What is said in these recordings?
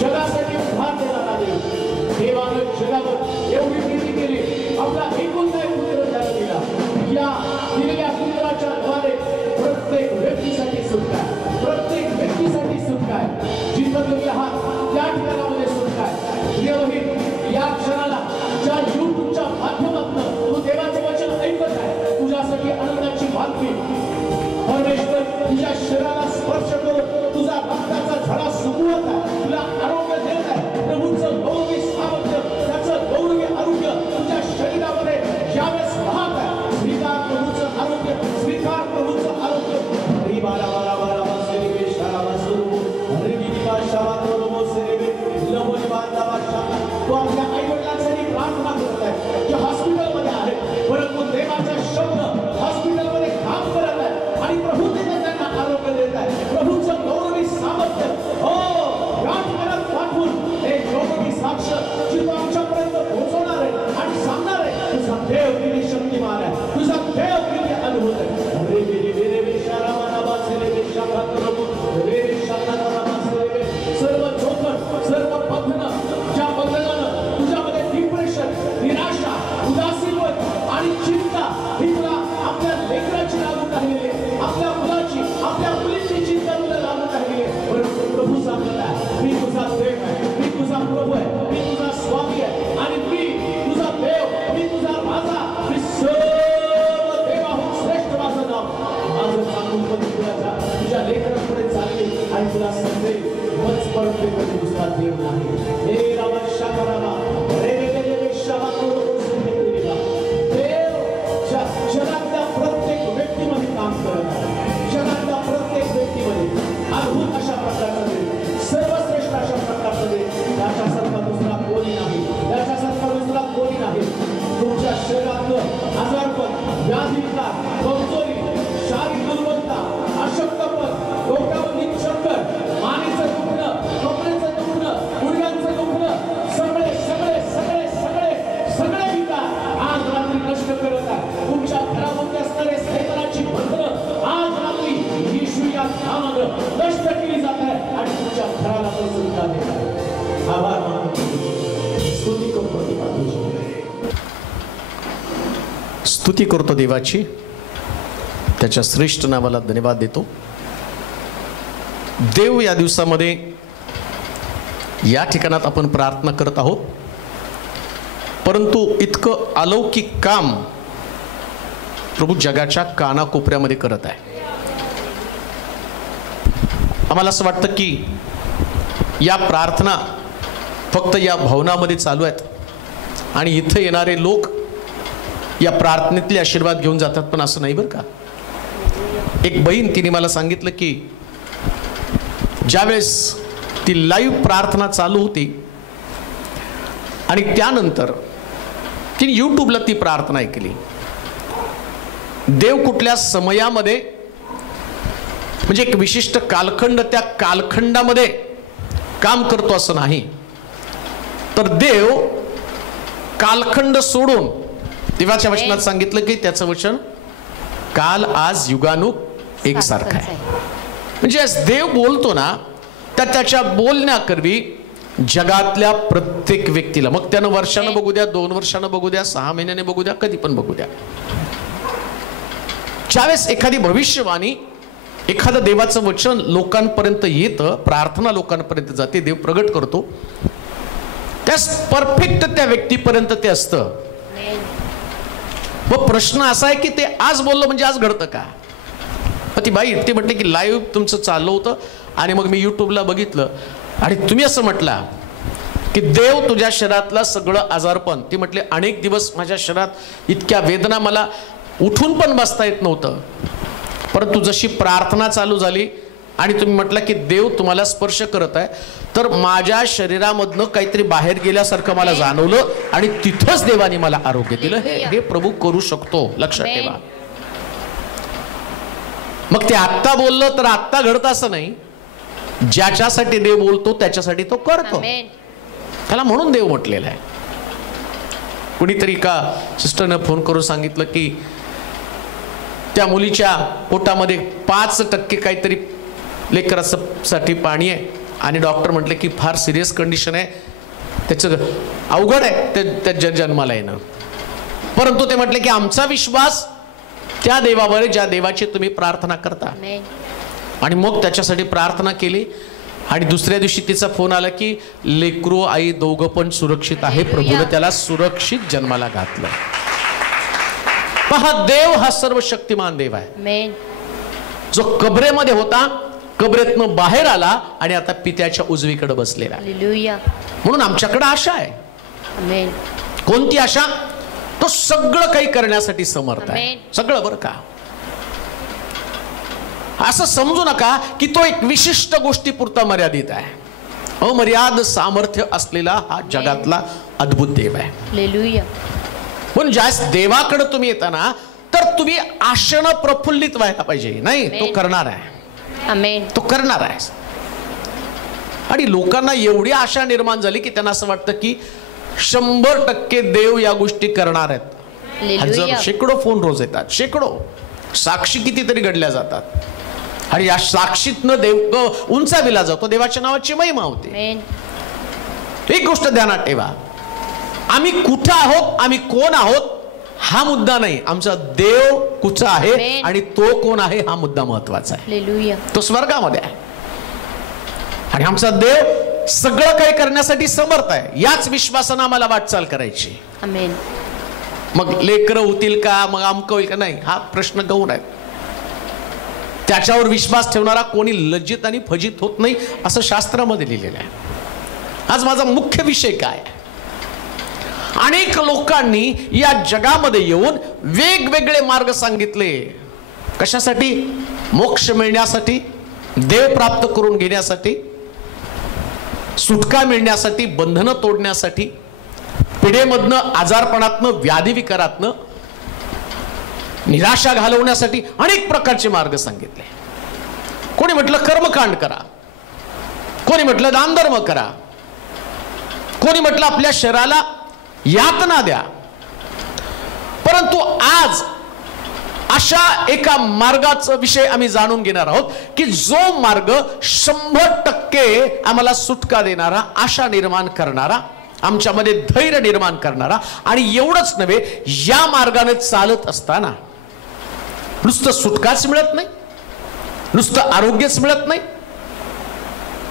जगासाठी उद्धार देणारा देव, देवानं जगावर एवढी प्रीती केली, आपला एकुलता एक पुत्र त्याला दिला. या दिलेल्या पुत्राच्या द्वारे प्रत्येक व्यक्तीसाठी सुटका आहे, प्रत्येक व्यक्तीसाठी सुटका आहे. जिथं तुम्ही आहात त्या ठिकाणामध्ये सुटका आहे. प्रिय बहीण, या क्षणाला ज्या यूट्यूबच्या माध्यमातून तू देवाचे वचन ऐकत आहे, तुझ्यासाठी आनंदाची बातमी. परमेश्वर तुझ्या शरीराला स्पर्श करून तुझा रक्ताचा झडा सुकवत आहे, तुला आरोग्य देत आहे. प्रभूचं गौरवी सामर्थ्य, त्याचं गौरवी आरोग्य तुझ्या शरीरामध्ये ज्यावेळेस वाहत आहे, स्वीकार प्रभूचं आरोग्य, स्वीकार प्रभूचं आरोग्य. हरी बारा बारा बारा वासेवे शारावा सुरू हरी दिवा शावा मोसेवे लमोनी बांधा वाशाला. तो आपल्या आईवडिलांसाठी प्रार्थना करत आहे, जे हॉस्पिटलमध्ये आहे, परंतु देवाचा शब्द हॉस्पिटलमध्ये काम करत आहे आणि प्रभू त्यांना आरोग्य देत आहे. प्रभूचं गौरवी सामर्थ्य हो या ठिकाणात पाठवून हे गौरवी साक्ष जी तो आमच्यापर्यंत पोहोचवणार आहे आणि सांगणार आहे, तुझा देव किती शक्तिमान आहे, तुझा देव किती अद्भुत आहे. रे रे रे रे शारावा नावाचे रे शाखा प्रभू रे रे शाखा नावाचे रे. सर्व जोखड, सर्व बंधनं, ज्या बंधनानं तुझ्यामध्ये डिप्रेशन, निराशा, उदासीनता आणि चिंता ही तुला आपल्या लेकराची लागून राहिलेली आहे, आपल्या मुलाची, आपल्या मुलीची चिंता तुला लागून राहिलेली आहे. परंतु प्रभू सांगत आहे, मी तुझा देव आहे, मी तुझा प्रभू आहे, मी तुझा स्वामी आहे आणि मी तुझा देव, मी तुझा राजा, मी सर्व देवाहून श्रेष्ठ माझं नाव. माझं सांगून पण तुझ्या लेकरांपुढे चालली आणि तुला समजेल मच पडते कधी दुसरा देव नाही. हे रामा शाकरामा रे रे रे रे शामा देव जगातल्या प्रत्येक व्यक्तीमध्ये काम करत आहे, जगातल्या प्रत्येक व्यक्तीमध्ये अद्भुत अशा प्रकारचा देव, सर्वश्रेष्ठ अशा प्रकारचा देव. त्याच्यासारखा दुसरा कोणी नाही, त्याच्यासारखा दुसरा कोणी नाही. तुमच्या शरीरातलं आजारपण, व्याधीविकार, कमजोरी, शारीरिक दुर्बलता, अशक्तपण, डोक्यावरील चक्कर, मानेचं दुखणं, कमरेचं दुखणं, गुडघ्यांचं दुखणं, सगळे सगळे सगळे सगळे सगळे विकार आज रात्री नष्ट करत आहे. तुमच्या घरामध्ये असणारे सैतानाची बंधनं आज रात्री येशू या नावानं नष्ट केली जात आहे आणि तुमच्या घराला तो सुटका देत आहे. आभार मानतो, स्तुती करतो देवाची, स्तुती करतो देवाची, त्याच्या श्रेष्ठ नावाला धन्यवाद देतो. देव या दिवसामध्ये या ठिकाणात आपण प्रार्थना करत आहोत, परंतु इतकं अलौकिक काम प्रभू जगाच्या कानाकोपऱ्यामध्ये करत आहे. आम्हाला असं वाटतं की या प्रार्थना फक्त या भवनामध्ये चालू आहेत आणि इथे येणारे लोक या प्रार्थनेतले आशीर्वाद घेऊन जातात, पण असं नाही बरं का. एक बहीण तिने मला सांगितलं की ज्यावेळेस ती लाईव्ह प्रार्थना चालू होती आणि त्यानंतर तिने यूट्यूबला ती प्रार्थना ऐकली. देव कुठल्या समयामध्ये म्हणजे एक विशिष्ट कालखंड, त्या कालखंडामध्ये काम करतो असं नाही, तर देव कालखंड सोडून देवाच्या वचनात सांगितलं की त्याचं वचन काल आज युगानुग एकसारखं आहे. म्हणजे देव बोलतो ना, तर त्याच्या बोलण्याकरवी जगातल्या प्रत्येक व्यक्तीला, मग त्यानं वर्षानं बघू द्या, 2 वर्षानं बघू द्या, 6 महिन्याने बघू द्या, कधी पण बघू द्या, ज्यावेळेस एखादी भविष्यवाणी, एखादं देवाचं वचन लोकांपर्यंत येतं, प्रार्थना लोकांपर्यंत जाते, देव प्रगट करतो, त्यास परफेक्ट त्या व्यक्तीपर्यंत ते असतं. व प्रश्न असा आहे की ते आज बोललं म्हणजे आज घडतं का. ती बाई ते म्हटले की लाईव्ह तुमचं चाललं होतं आणि मग मी यूट्यूबला बघितलं आणि तुम्ही असं म्हटला की देव तुझ्या शरीरातला सगळं आजारपण, ती म्हटले अनेक दिवस माझ्या शरीरात इतक्या वेदना, मला उठून पण बसता येत नव्हतं, परंतु जशी प्रार्थना चालू झाली आणि तुम्ही म्हटलं की देव तुम्हाला स्पर्श करत आहे, तर माझ्या शरीरामधनं काहीतरी बाहेर गेल्यासारखं मला जाणवलं आणि तिथंच देवाने मला आरोग्य दिलं. हे प्रभू करू शकतो, लक्षात ठेवा. मग ते आत्ता बोललं तर आत्ता घडतं असं नाही. ज्याच्यासाठी देव बोलतो त्याच्यासाठी तो करतो. त्याला म्हणून देव म्हटलेला आहे. कुणीतरी का सिस्टरनं फोन करून सांगितलं की त्या मुलीच्या पोटामध्ये 5% काहीतरी लेकरासाठी पाणी आहे आणि डॉक्टर म्हटले की फार सिरियस कंडिशन आहे, त्याचं अवघड आहे त्या जन्माला येणं. परंतु ते म्हटले की आमचा विश्वास त्या देवावर, ज्या देवाची तुम्ही प्रार्थना करता. आणि मग त्याच्यासाठी प्रार्थना केली आणि दुसऱ्या दिवशी तिचा फोन आला की लेकरू आई दोघं पण सुरक्षित आहे, प्रभूने त्याला सुरक्षित जन्माला घातलं. पहा, देव हा सर्वशक्तिमान देव आहे, जो कबरेमध्ये होता, कबरेतनं बाहेर आला आणि आता पित्याच्या उजवीकडे बसलेला. म्हणून आमच्याकडे आशा आहे. कोणती आशा? तो सगळं काही करण्यासाठी समर्थ आहे, सगळं. बरं का, असं समजू नका की तो एक विशिष्ट गोष्टीपुरता मर्यादित आहे. अमर्याद सामर्थ्य असलेला हा जगातला अद्भुत देव आहे. पण ज्यास देवाकडे तुम्ही येताना तर तुम्ही आशेनं प्रफुल्लित व्हायला पाहिजे. नाही, तो करणार आहे, तो करणार आहे. आणि लोकांना एवढी आशा निर्माण झाली की त्यांना असं वाटतं की 100% देव या गोष्टी करणार आहेत. हजार शेकडो फोन रोज येतात, शेकडो साक्षी कितीतरी घडल्या जातात आणि या साक्षीतनं देव उंचाविला जातो, देवाच्या नावाची महिमा होते. एक गोष्ट ध्यानात ठेवा, आम्ही कुठं आहोत, आम्ही कोण आहोत हा मुद्दा नाही. आमचा देव कुठं आहे आणि तो कोण आहे हा मुद्दा महत्वाचा आहे. तो स्वर्गामध्ये आहे आणि आमचा देव सगळं काही करण्यासाठी समर्थ आहे. याच विश्वासानं आम्हाला वाटचाल करायची. मग लेकरं होतील का, मग आमकं होईल का, नाही, हा प्रश्न गौण आहे. त्याच्यावर विश्वास ठेवणारा कोणी लज्जित आणि फजित होत नाही, असं शास्त्रामध्ये लिहिलेलं आहे. आज माझा मुख्य विषय काय? अनेक लोकांनी या जगामध्ये येऊन वेगवेगळे मार्ग सांगितले. कशासाठी? मोक्ष मिळण्यासाठी, देव प्राप्त करून घेण्यासाठी, सुटका मिळण्यासाठी, बंधनं तोडण्यासाठी, पिढेमधनं, आजारपणातनं, व्याधी विकारातनं निराशा घालवण्यासाठी अनेक प्रकारचे मार्ग सांगितले. कोणी म्हटलं कर्मकांड करा, कोणी म्हटलं दानधर्म करा, कोणी म्हटलं आपल्या शरीराला यातना द्या. परंतु आज अशा एका मार्गाचा विषय आम्ही जाणून घेणार आहोत की जो मार्ग 100% आम्हाला सुटका देणारा, आशा निर्माण करणारा, आमच्यामध्ये धैर्य निर्माण करणारा. आणि एवढंच नव्हे, या मार्गाने चालत असताना नुसतं सुटकाच मिळत नाही, नुसतं आरोग्यच मिळत नाही,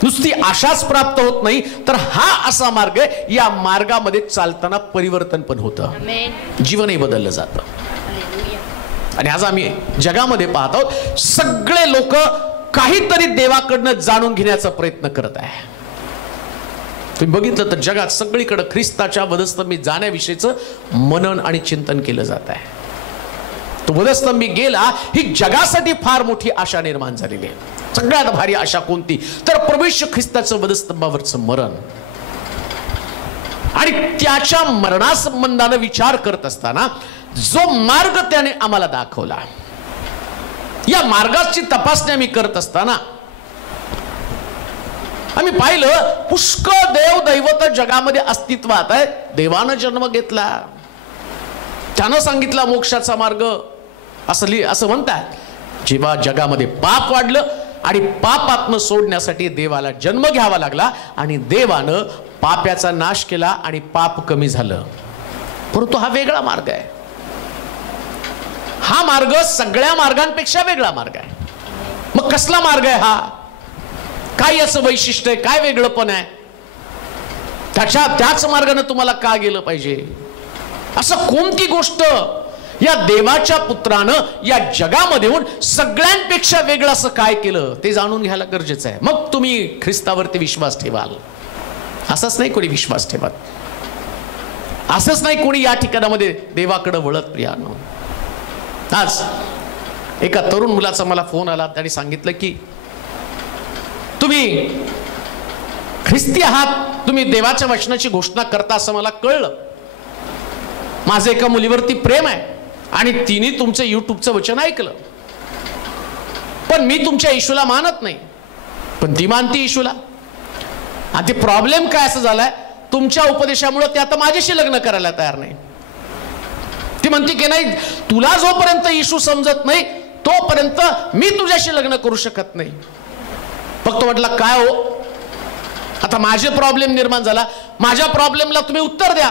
नुसती आशाच प्राप्त होत नाही, तर हा असा मार्ग आहे, या मार्गामध्ये चालताना परिवर्तन पण होतं, जीवनही बदललं जातं. आणि आज आम्ही जगामध्ये पाहत आहोत, सगळे लोक काहीतरी देवाकडनं जाणून घेण्याचा प्रयत्न करत आहे. तुम्ही बघितलं तर जगात सगळीकडे ख्रिस्ताच्या वधस्तंभी जाण्याविषयीचं मनन आणि चिंतन केलं जात आहे. तो वधस्तंभी गेला, ही जगासाठी फार मोठी आशा निर्माण झालेली आहे. सगळ्यात भारी आशा कोणती? तर प्रभू येशू ख्रिस्ताचं वधस्तंभावरचं मरण. आणि त्याच्या मरणासंबंधाने विचार करत असताना जो मार्ग त्याने आम्हाला दाखवला, या मार्गाची तपासणी आम्ही करत असताना आम्ही पाहिलं पुष्कळ देव दैवत जगामध्ये अस्तित्वात आहे. देवानं जन्म घेतला, त्यानं सांगितला मोक्षाचा मार्ग, असं म्हणतात. जेव्हा जगामध्ये पाप वाढलं आणि पापातनं सोडण्यासाठी देवाला जन्म घ्यावा लागला आणि देवानं पाप्याचा नाश केला आणि पाप कमी झालं. परंतु हा वेगळा मार्ग आहे. हा मार्ग सगळ्या मार्गांपेक्षा वेगळा मार्ग आहे. मग कसला मार्ग आहे हा? काय याचं वैशिष्ट्य आहे? काय वेगळंपण आहे? त्याच मार्गाने तुम्हाला का गेलं पाहिजे? असं कोणती गोष्ट या देवाच्या पुत्रानं या जगामध्ये येऊन सगळ्यांपेक्षा वेगळं असं काय केलं ते जाणून घ्यायला गरजेचं आहे. मग तुम्ही ख्रिस्तावरती विश्वास ठेवाल. असंच नाही कोणी विश्वास ठेवत, असंच नाही कोणी या ठिकाणामध्ये देवाकडे वळत. प्रियानो, आज एका तरुण मुलाचा मला फोन आला. त्याने सांगितलं की तुम्ही ख्रिस्ती आहात, तुम्ही देवाच्या वचनाची घोषणा करता असं मला कळलं. माझं एका मुलीवरती प्रेम आहे आणि तिने तुमचं युट्यूबचं वचन ऐकलं. पण मी तुमच्या येशूला मानत नाही, पण ती मानती येशूला. आणि ते प्रॉब्लेम काय असं झालाय, तुमच्या उपदेशामुळे ते आता माझ्याशी लग्न करायला तयार नाही. ती म्हणते की नाही, तुला जोपर्यंत येशू समजत नाही तोपर्यंत मी तुझ्याशी लग्न करू शकत नाही. फक्त म्हटलं काय हो, आता माझे प्रॉब्लेम निर्माण झाला, माझ्या प्रॉब्लेमला तुम्ही उत्तर द्या,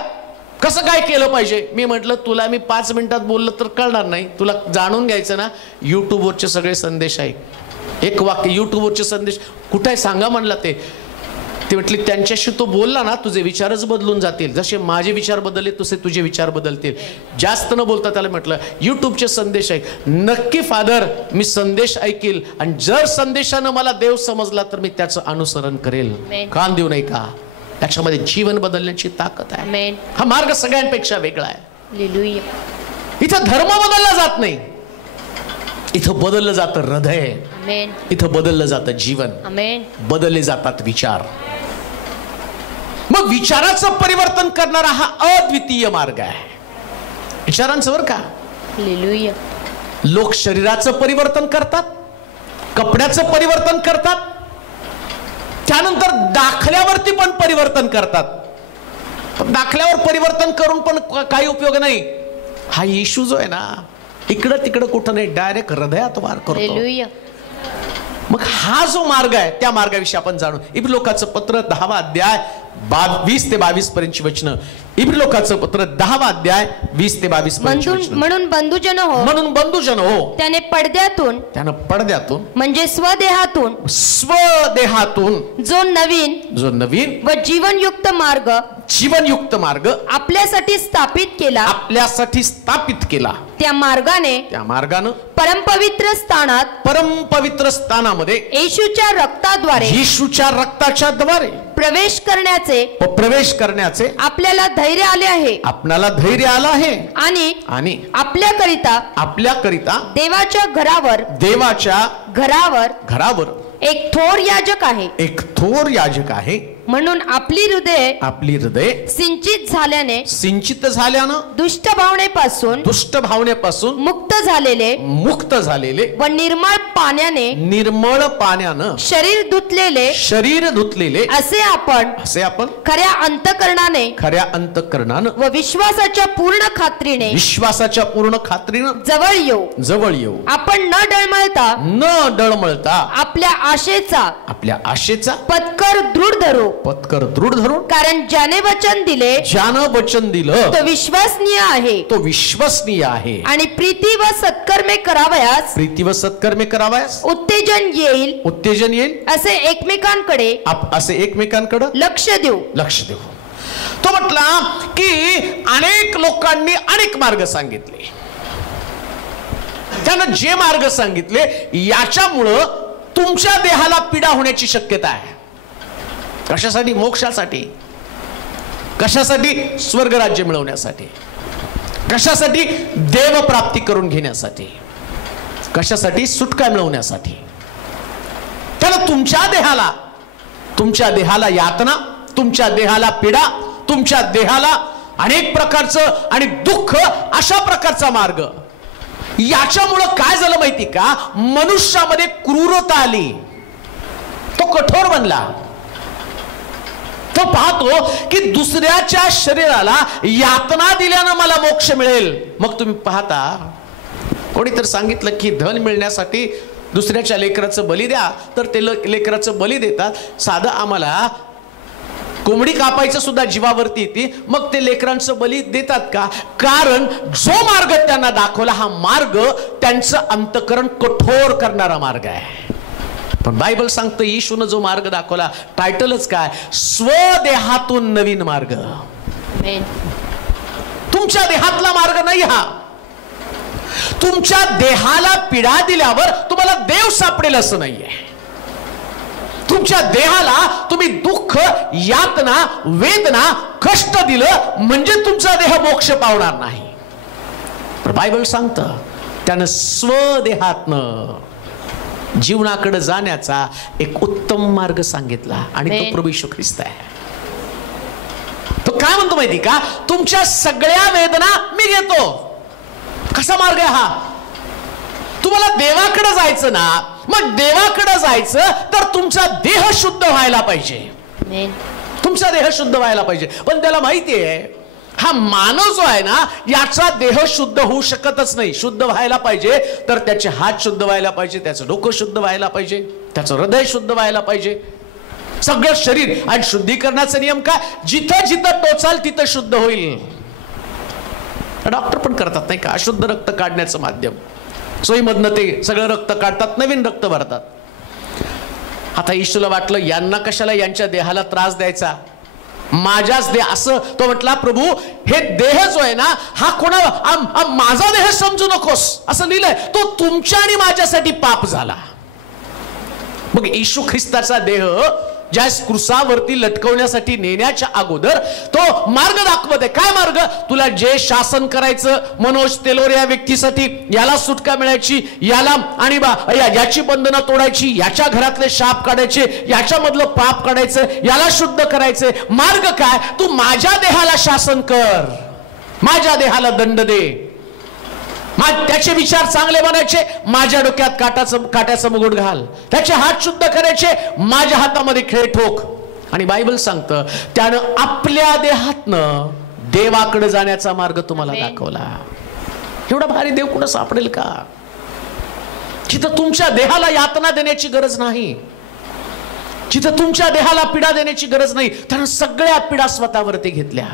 कसं काय केलं पाहिजे. मी म्हटलं तुला मी 5 मिनिटात बोललं तर कळणार नाही, तुला जाणून घ्यायचं ना, युट्यूबवरचे सगळे संदेश ऐक. एक वाक्य, युट्यूबवरचे संदेश कुठे आहे सांगा म्हणला. ते म्हटले त्यांच्याशी तो बोलला ना, तुझे विचारच बदलून जातील, जसे माझे विचार बदलले तसे तुझे विचार बदलतील. जास्त न बोलता त्याला म्हटलं युट्यूबचे संदेश ऐक. नक्की फादर, मी संदेश ऐकील आणि जर संदेशानं मला देव समजला तर मी त्याचं अनुसरण करेल. कान देऊ नये का, त्याच्यामध्ये जीवन बदलण्याची ताकद आहे. हा मार्ग सगळ्यांपेक्षा वेगळा आहे. इथं धर्म बदलला जात नाही, इथं बदललं जातं हृदय, इथं बदललं जातं जीवन, बदलले जातात विचार. मग विचाराचं परिवर्तन करणारा हा अद्वितीय मार्ग आहे. विचारांचं बरं का, लोक शरीराचं परिवर्तन करतात, कपड्याचं परिवर्तन करतात, त्यानंतर दाखल्यावरती पण परिवर्तन करतात. पण दाखल्यावर परिवर्तन करून पण काही उपयोग नाही. हा येशू जो आहे ना, इकडं तिकडं कुठं नाही, डायरेक्ट हृदयात वार करतो. मग हा जो मार्ग आहे त्या मार्गाविषयी आपण जाणू. इब्रिलोकाचं पत्र 10वा अध्याय 20 ते 22 पर्यंतची वचनं. इब्रिलोकाचं पत्र 10वा अध्याय 20 ते 22 पर्यंत. म्हणून बंधुजन हो, त्याने पडद्यातून म्हणजे स्वदेहातून जो नवीन व जीवनयुक्त मार्ग आपल्यासाठी स्थापित केला. त्या मार्गानं परमपवित्र स्थानामध्ये येशूच्या रक्ताच्या द्वारे प्रवेश करण्याचे आपल्याला धैर्य आलं आहे. आणि आपल्याकरिता देवाच्या घरावर एक थोर याजक आहे. म्हणून आपली हृदय सिंचित झाल्यानं दुष्ट भावनेपासून मुक्त झालेले व निर्मळ पाण्याने शरीर धुतलेले असे आपण खऱ्या अंतःकरणाने व विश्वासाच्या पूर्ण खात्रीने जवळ येऊ. आपण न डळमळता आपल्या आशेचा पत्कर दृढ धरू. कारण ज्याने वचन दिलं तो विश्वसनीय आहे. आणि प्रीती व सत्कर्मे करावयास उत्तेजन येईल असे एकमेकांकडे लक्ष देऊ. तो म्हटला की अनेक लोकांनी अनेक मार्ग सांगितले. त्यानं जे मार्ग सांगितले याच्यामुळं तुमच्या देहाला पीडा होण्याची शक्यता आहे. कशासाठी? मोक्षासाठी. कशासाठी? स्वर्गराज्य मिळवण्यासाठी. कशासाठी? देव प्राप्ती करून घेण्यासाठी. कशासाठी? सुटका मिळवण्यासाठी. त्याला तुमच्या देहाला यातना, तुमच्या देहाला पीडा, तुमच्या देहाला अनेक प्रकारचं आणि दुःख, अशा प्रकारचा मार्ग. याच्यामुळं काय झालं माहिती का? मनुष्यामध्ये क्रूरता आली, तो कठोर बनला. तो पाहतो की दुसऱ्याच्या शरीराला यातना दिल्यानं मला मोक्ष मिळेल. मग तुम्ही पाहता, कोणीतरी सांगितलं की धन मिळण्यासाठी दुसऱ्याच्या लेकराचं बली द्या, तर ते लेकराचं बली देतात. साधं आम्हाला कोंबडी कापायचं सुद्धा जीवावरती येते, मग ते लेकरांचं बली देतात का? कारण जो मार्ग त्यांना दाखवला, हा मार्ग त्यांचं अंतःकरण कठोर करणारा मार्ग आहे. पण बायबल सांगतं येशूने जो मार्ग दाखवला, टायटलच काय? स्वदेहातून नवीन मार्ग. तुमच्या देहातला मार्ग नाही हा. तुमच्या देहाला पीडा दिल्यावर तुम्हाला देव सापडेल असं नाहीये. तुमच्या देहाला तुम्ही दुःख, यातना, वेदना, कष्ट दिलं म्हणजे तुमचा देह मोक्ष पावणार नाही. पण बायबल सांगतं त्यानं स्वदेहातनं जीवनाकडे जाण्याचा एक उत्तम मार्ग सांगितला आणि तो प्रभू येशू ख्रिस्त आहे. तो काय म्हणतो माहिती का, तुमच्या सगळ्या वेदना मी घेतो. कसा मार्ग आहे हा? तुम्हाला देवाकडे जायचं ना, मग देवाकडे जायचं तर तुमचा देह शुद्ध व्हायला पाहिजे. तुमचा देह शुद्ध व्हायला पाहिजे. पण त्याला माहिती आहे हा मानव जो आहे ना, याचा देह शुद्ध होऊ शकतच नाही. शुद्ध व्हायला पाहिजे तर त्याचे हात शुद्ध व्हायला पाहिजे, त्याचं डोकं शुद्ध व्हायला पाहिजे, त्याचं हृदय शुद्ध व्हायला पाहिजे, सगळं शरीर. आणि शुद्धीकरणाचा नियम काय, जिथं जिथं टोचाल तिथं शुद्ध होईल. डॉक्टर पण करतात नाही का, अशुद्ध रक्त काढण्याचं माध्यम. सोयीमधनं ते सगळं रक्त काढतात, नवीन रक्त भरतात. आता येशूला वाटलं यांना कशाला यांच्या देहाला त्रास द्यायचा, माझ्याच देह. असं तो म्हटला, प्रभू हे देह जो आहे ना हा कोणा माझा देह समजू नकोस, असं लिहिलंय. तो तुमच्या आणि माझ्यासाठी पाप झाला. मग येशू ख्रिस्ताचा देह ज्या क्रुसावरती लटकवण्यासाठी नेण्याच्या अगोदर तो मार्ग दाखवत आहे. काय मार्ग? तुला जे शासन करायचं, मनोज तेलोर या व्यक्तीसाठी याला सुटका मिळायची, याला आणि याची बंधनं तोडायची, याच्या घरातले शाप काढायचे, याच्यामधलं पाप काढायचं, याला शुद्ध करायचं. मार्ग काय? तू माझ्या देहाला शासन कर, माझ्या देहाला दंड दे, त्याचे विचार चांगले बनायचे, माझ्या डोक्यात काट्याचा मुकुट घाल, त्याचे हात शुद्ध करायचे, माझ्या हातामध्ये खेळ ठोक. आणि बायबल सांगतं त्यानं आपल्या देहातनं देवाकडे जाण्याचा मार्ग तुम्हाला दाखवला. एवढा भारी देव कुणा सापडेल का, जिथं तुमच्या देहाला यातना देण्याची गरज नाही, जिथं तुमच्या देहाला पीडा देण्याची गरज नाही. त्यानं सगळ्या पीडा स्वतःवरती घेतल्या,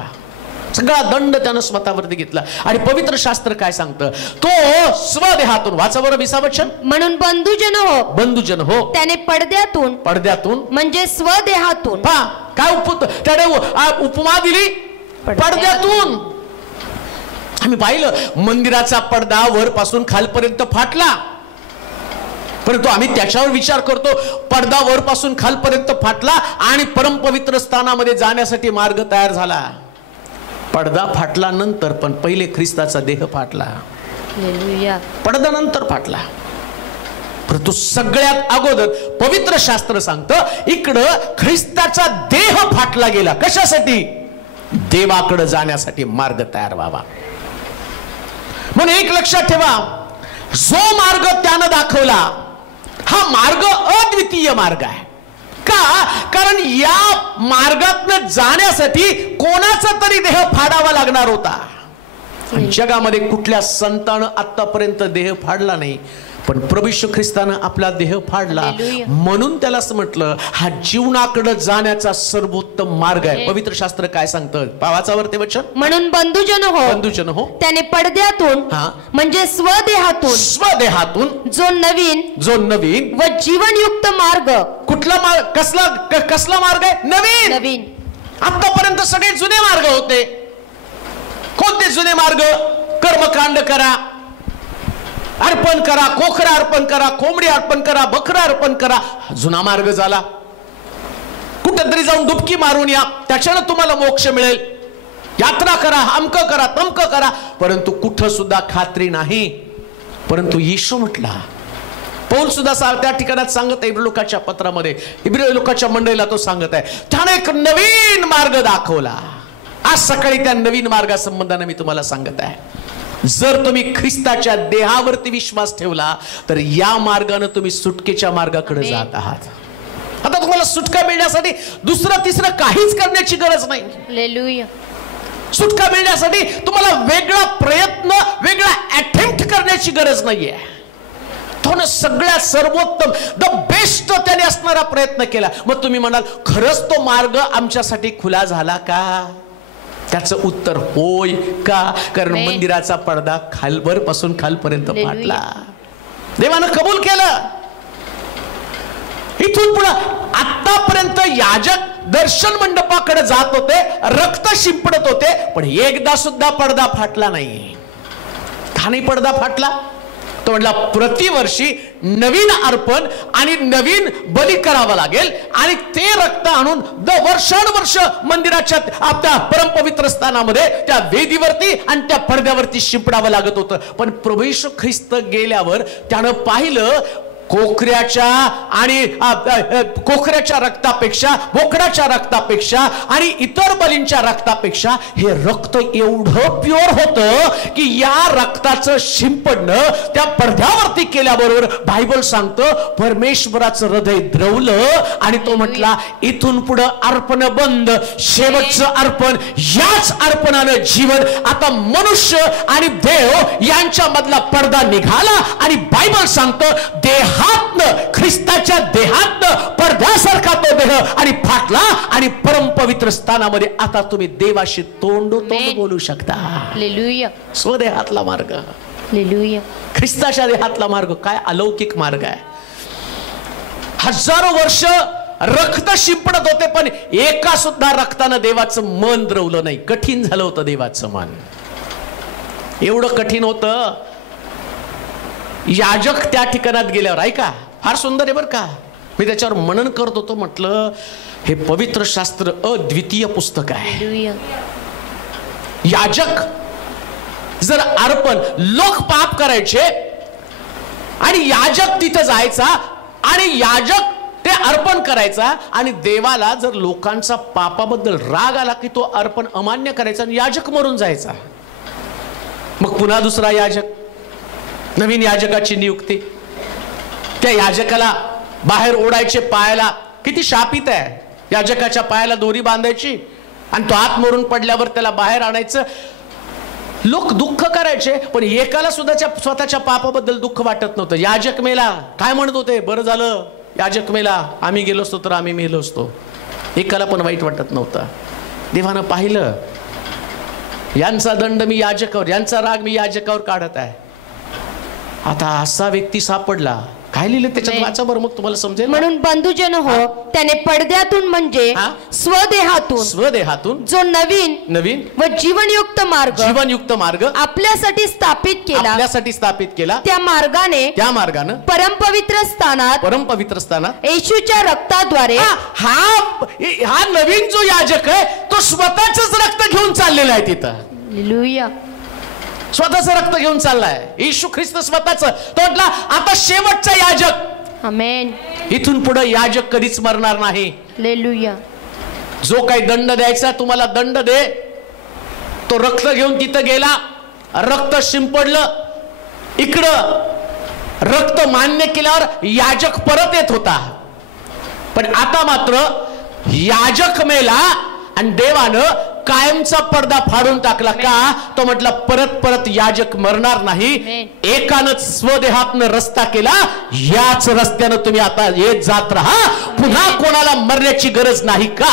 सगळा दंड त्यानं स्वतःवरती घेतला. आणि पवित्र शास्त्र काय सांगतं, तो स्वदेहातून, वाचा बरं 20 वचन, म्हणून बंधुजन हो, बंधुजन हो, त्याने पडद्यातून म्हणजे स्वदेहातून. काय त्याने उपमा दिली, पडद्यातून. आम्ही पाहिलं मंदिराचा पडदा वरपासून खालपर्यंत फाटला, परंतु आम्ही त्याच्यावर विचार करतो, पडदा वरपासून खालपर्यंत फाटला आणि परमपवित्र स्थानामध्ये जाण्यासाठी मार्ग तयार झाला. पडदा फाटला नंतर, पण पहिले ख्रिस्ताचा देह फाटला. पडदा नंतर फाटला, परंतु सगळ्यात अगोदर पवित्र शास्त्र सांगतं इकडं ख्रिस्ताचा देह फाटला गेला. कशासाठी? देवाकडे जाण्यासाठी मार्ग तयार व्हावा. म्हणून एक लक्षात ठेवा, जो मार्ग त्यानं दाखवला हा मार्ग अद्वितीय मार्ग आहे. का? कारण या मार्गातनं जाण्यासाठी कोणाचा तरी देह फाडावा लागणार होता. जगामध्ये कुठल्या संतानं आतापर्यंत देह फाडला नाही, पण प्रभू येशू ख्रिस्तानं आपला देह फाडला. म्हणून त्याला असं म्हटलं हा जीवनाकडे जाण्याचा सर्वोत्तम मार्ग आहे. पवित्र शास्त्र काय सांगतं, पावाचावर ते वचन, म्हणून बंधुजन हो, त्याने पडद्यातून म्हणजे स्वदेहातून जो नवीन व जीवनयुक्त मार्ग. कुठला कसला मार्ग आहे? नवीन. आतापर्यंत सगळे जुने मार्ग होते. कोणते जुने मार्ग? कर्मकांड करा, अर्पण करा, कोखरा अर्पण करा, कोंबडी अर्पण करा, बकरा अर्पण करा. जुना मार्ग झाला. कुठेतरी जाऊन डुबकी मारून या, त्याच्यानं तुम्हाला मोक्ष मिळेल. यात्रा करा, अमक करा, तमक करा, परंतु कुठं सुद्धा खात्री नाही. परंतु येशू म्हटला, पौल सुद्धा त्या ठिकाणात सांगत आहे, इब्री लोकांच्या पत्रामध्ये, इब्री लोकांच्या मंडळीला तो सांगत आहे, त्याने एक नवीन मार्ग दाखवला. आज सकाळी त्या नवीन मार्गासंबंधाने मी तुम्हाला सांगत आहे, जर तुम्ही ख्रिस्ताच्या देहावरती विश्वास ठेवला तर या मार्गाने तुम्ही सुटकेच्या मार्गाकडे जात आहात. आता तुम्हाला सुटका मिळण्यासाठी दुसरं तिसरं काहीच करण्याची गरज नाही. हालेलुया. सुटका मिळण्यासाठी तुम्हाला वेगळा प्रयत्न, वेगळा अटेम्प्ट करण्याची गरज नाहीये. तो सगळ्यात सर्वोत्तम, द बेस्ट त्याने असणारा प्रयत्न केला. मग तुम्ही म्हणाल खरंच तो मार्ग आमच्यासाठी खुला झाला का? त्याचं उत्तर होय. का? कारण मंदिराचा पडदा खालवर पासून खालपर्यंत फाटला. देवानं कबूल केलं. इथून पुढे आतापर्यंत याजक दर्शन मंडपाकडे जात होते, रक्त शिंपडत होते, पण एकदा सुद्धा पडदा फाटला नाही. का नाही पडदा फाटला? तो म्हटला प्रतिवर्षी नवीन अर्पण आणि नवीन बली करावा लागेल आणि ते रक्त आणून वर्षानुवर्ष मंदिराच्या आपल्या परमपवित्र स्थानामध्ये त्या वेदीवरती आणि त्या पडद्यावरती शिंपडावं लागत होतं. पण प्रभू येशू ख्रिस्त गेल्यावर त्यानं पाहिलं कोकऱ्याच्या आणि कोकऱ्याच्या रक्तापेक्षा, बोकडाच्या रक्तापेक्षा आणि इतर बलींच्या रक्तापेक्षा हे रक्त एवढं प्युअर होतं की या रक्ताचं शिंपडणं त्या पडद्यावरती केल्याबरोबर बायबल सांगतं परमेश्वराचं हृदय द्रवलं आणि तो म्हटला इथून पुढे अर्पण बंद, शेवटचं अर्पण, याच अर्पणानं जीवन. आता मनुष्य आणि देव यांच्या मधला पडदा निघाला आणि बायबल सांगतं देहातनं, ख्रिस्ताच्या देहातनं पडद्यासारखा तो देह आणि फाटला आणि परमपवित्र स्थानामध्ये आता तुम्ही देवाशी तोंडोतोंड बोलू शकता. हालेलुया. स्वदेहातला मार्ग, हालेलुया. ख्रिस्ताच्या देहातला मार्ग काय अलौकिक मार्ग आहे. हजारो वर्ष रक्त शिंपडत होते पण एका सुद्धा रक्तानं देवाचं मन द्रवलं नाही. कठीण झालं होतं देवाचं मन, एवढं कठीण होतं. याजक त्या ठिकाणात गेल्यावर, ऐका फार सुंदर आहे बरं का, मी त्याच्यावर मनन करत होतो. म्हटलं हे पवित्र शास्त्र अद्वितीय पुस्तक आहे. याजक जर अर्पण, लोक पाप करायचे आणि याजक तिथं जायचा आणि याजक ते अर्पण करायचा आणि देवाला जर लोकांचा पापाबद्दल राग आला की तो अर्पण अमान्य करायचा आणि याजक मरून जायचा. मग पुन्हा दुसरा याजक, नवीन याजकाची नियुक्ती. त्या याजकाला बाहेर ओढायचे पायाला, किती शापित आहे. याजकाच्या पायाला दोरी बांधायची आणि तो आत मरून पडल्यावर त्याला बाहेर आणायचं. लोक दुःख करायचे पण एकाला सुद्धा स्वतःच्या पापाबद्दल दुःख वाटत नव्हतं. याजक मेला काय म्हणत होते, बरं झालं याजक मेला, आम्ही गेलो असतो तर आम्ही मेलो असतो. एकाला पण वाईट वाटत नव्हतं. देवानं पाहिलं यांचा दंड मी याजकावर, यांचा राग मी याजकावर काढत आहे. आता असा व्यक्ती सापडला, काय लिहिलं त्याच्यात वाचा बरं मग तुम्हाला समजेल. म्हणून बंधुजन हो, त्याने पडद्यातून म्हणजे स्वदेहातून जो नवीन व जीवनयुक्त मार्ग आपल्यासाठी स्थापित केला, त्या मार्गानं परमपवित्र स्थानात येशूच्या रक्ताद्वारे. हा नवीन जो याजक आहे तो स्वतःच रक्त घेऊन चाललेला आहे तिथं. हालेलुया. स्वतःच रक्त घेऊन चाललाय येशू ख्रिस्त स्वतःच. तो म्हटला आता शेवटचा याजक. आमेन. इथून पुढे याजक कधीच मरणार नाही. हालेलुया. जो काही दंड द्यायचा तुम्हाला दंड दे. तो रक्त घेऊन तिथं गेला, रक्त शिंपडलं, इकडं रक्त मान्य केल्यावर याजक परत येत होता. पण आता मात्र याजक मेला आणि देवानं कायमचा पडदा फाडून टाकला. का? तो म्हटला परत याजक मरणार नाही. एकानंच स्वदेहातनं रस्ता केला, याच रस्त्यानं तुम्ही आता येत जात राहा. पुन्हा कोणाला मरण्याची गरज नाही. का?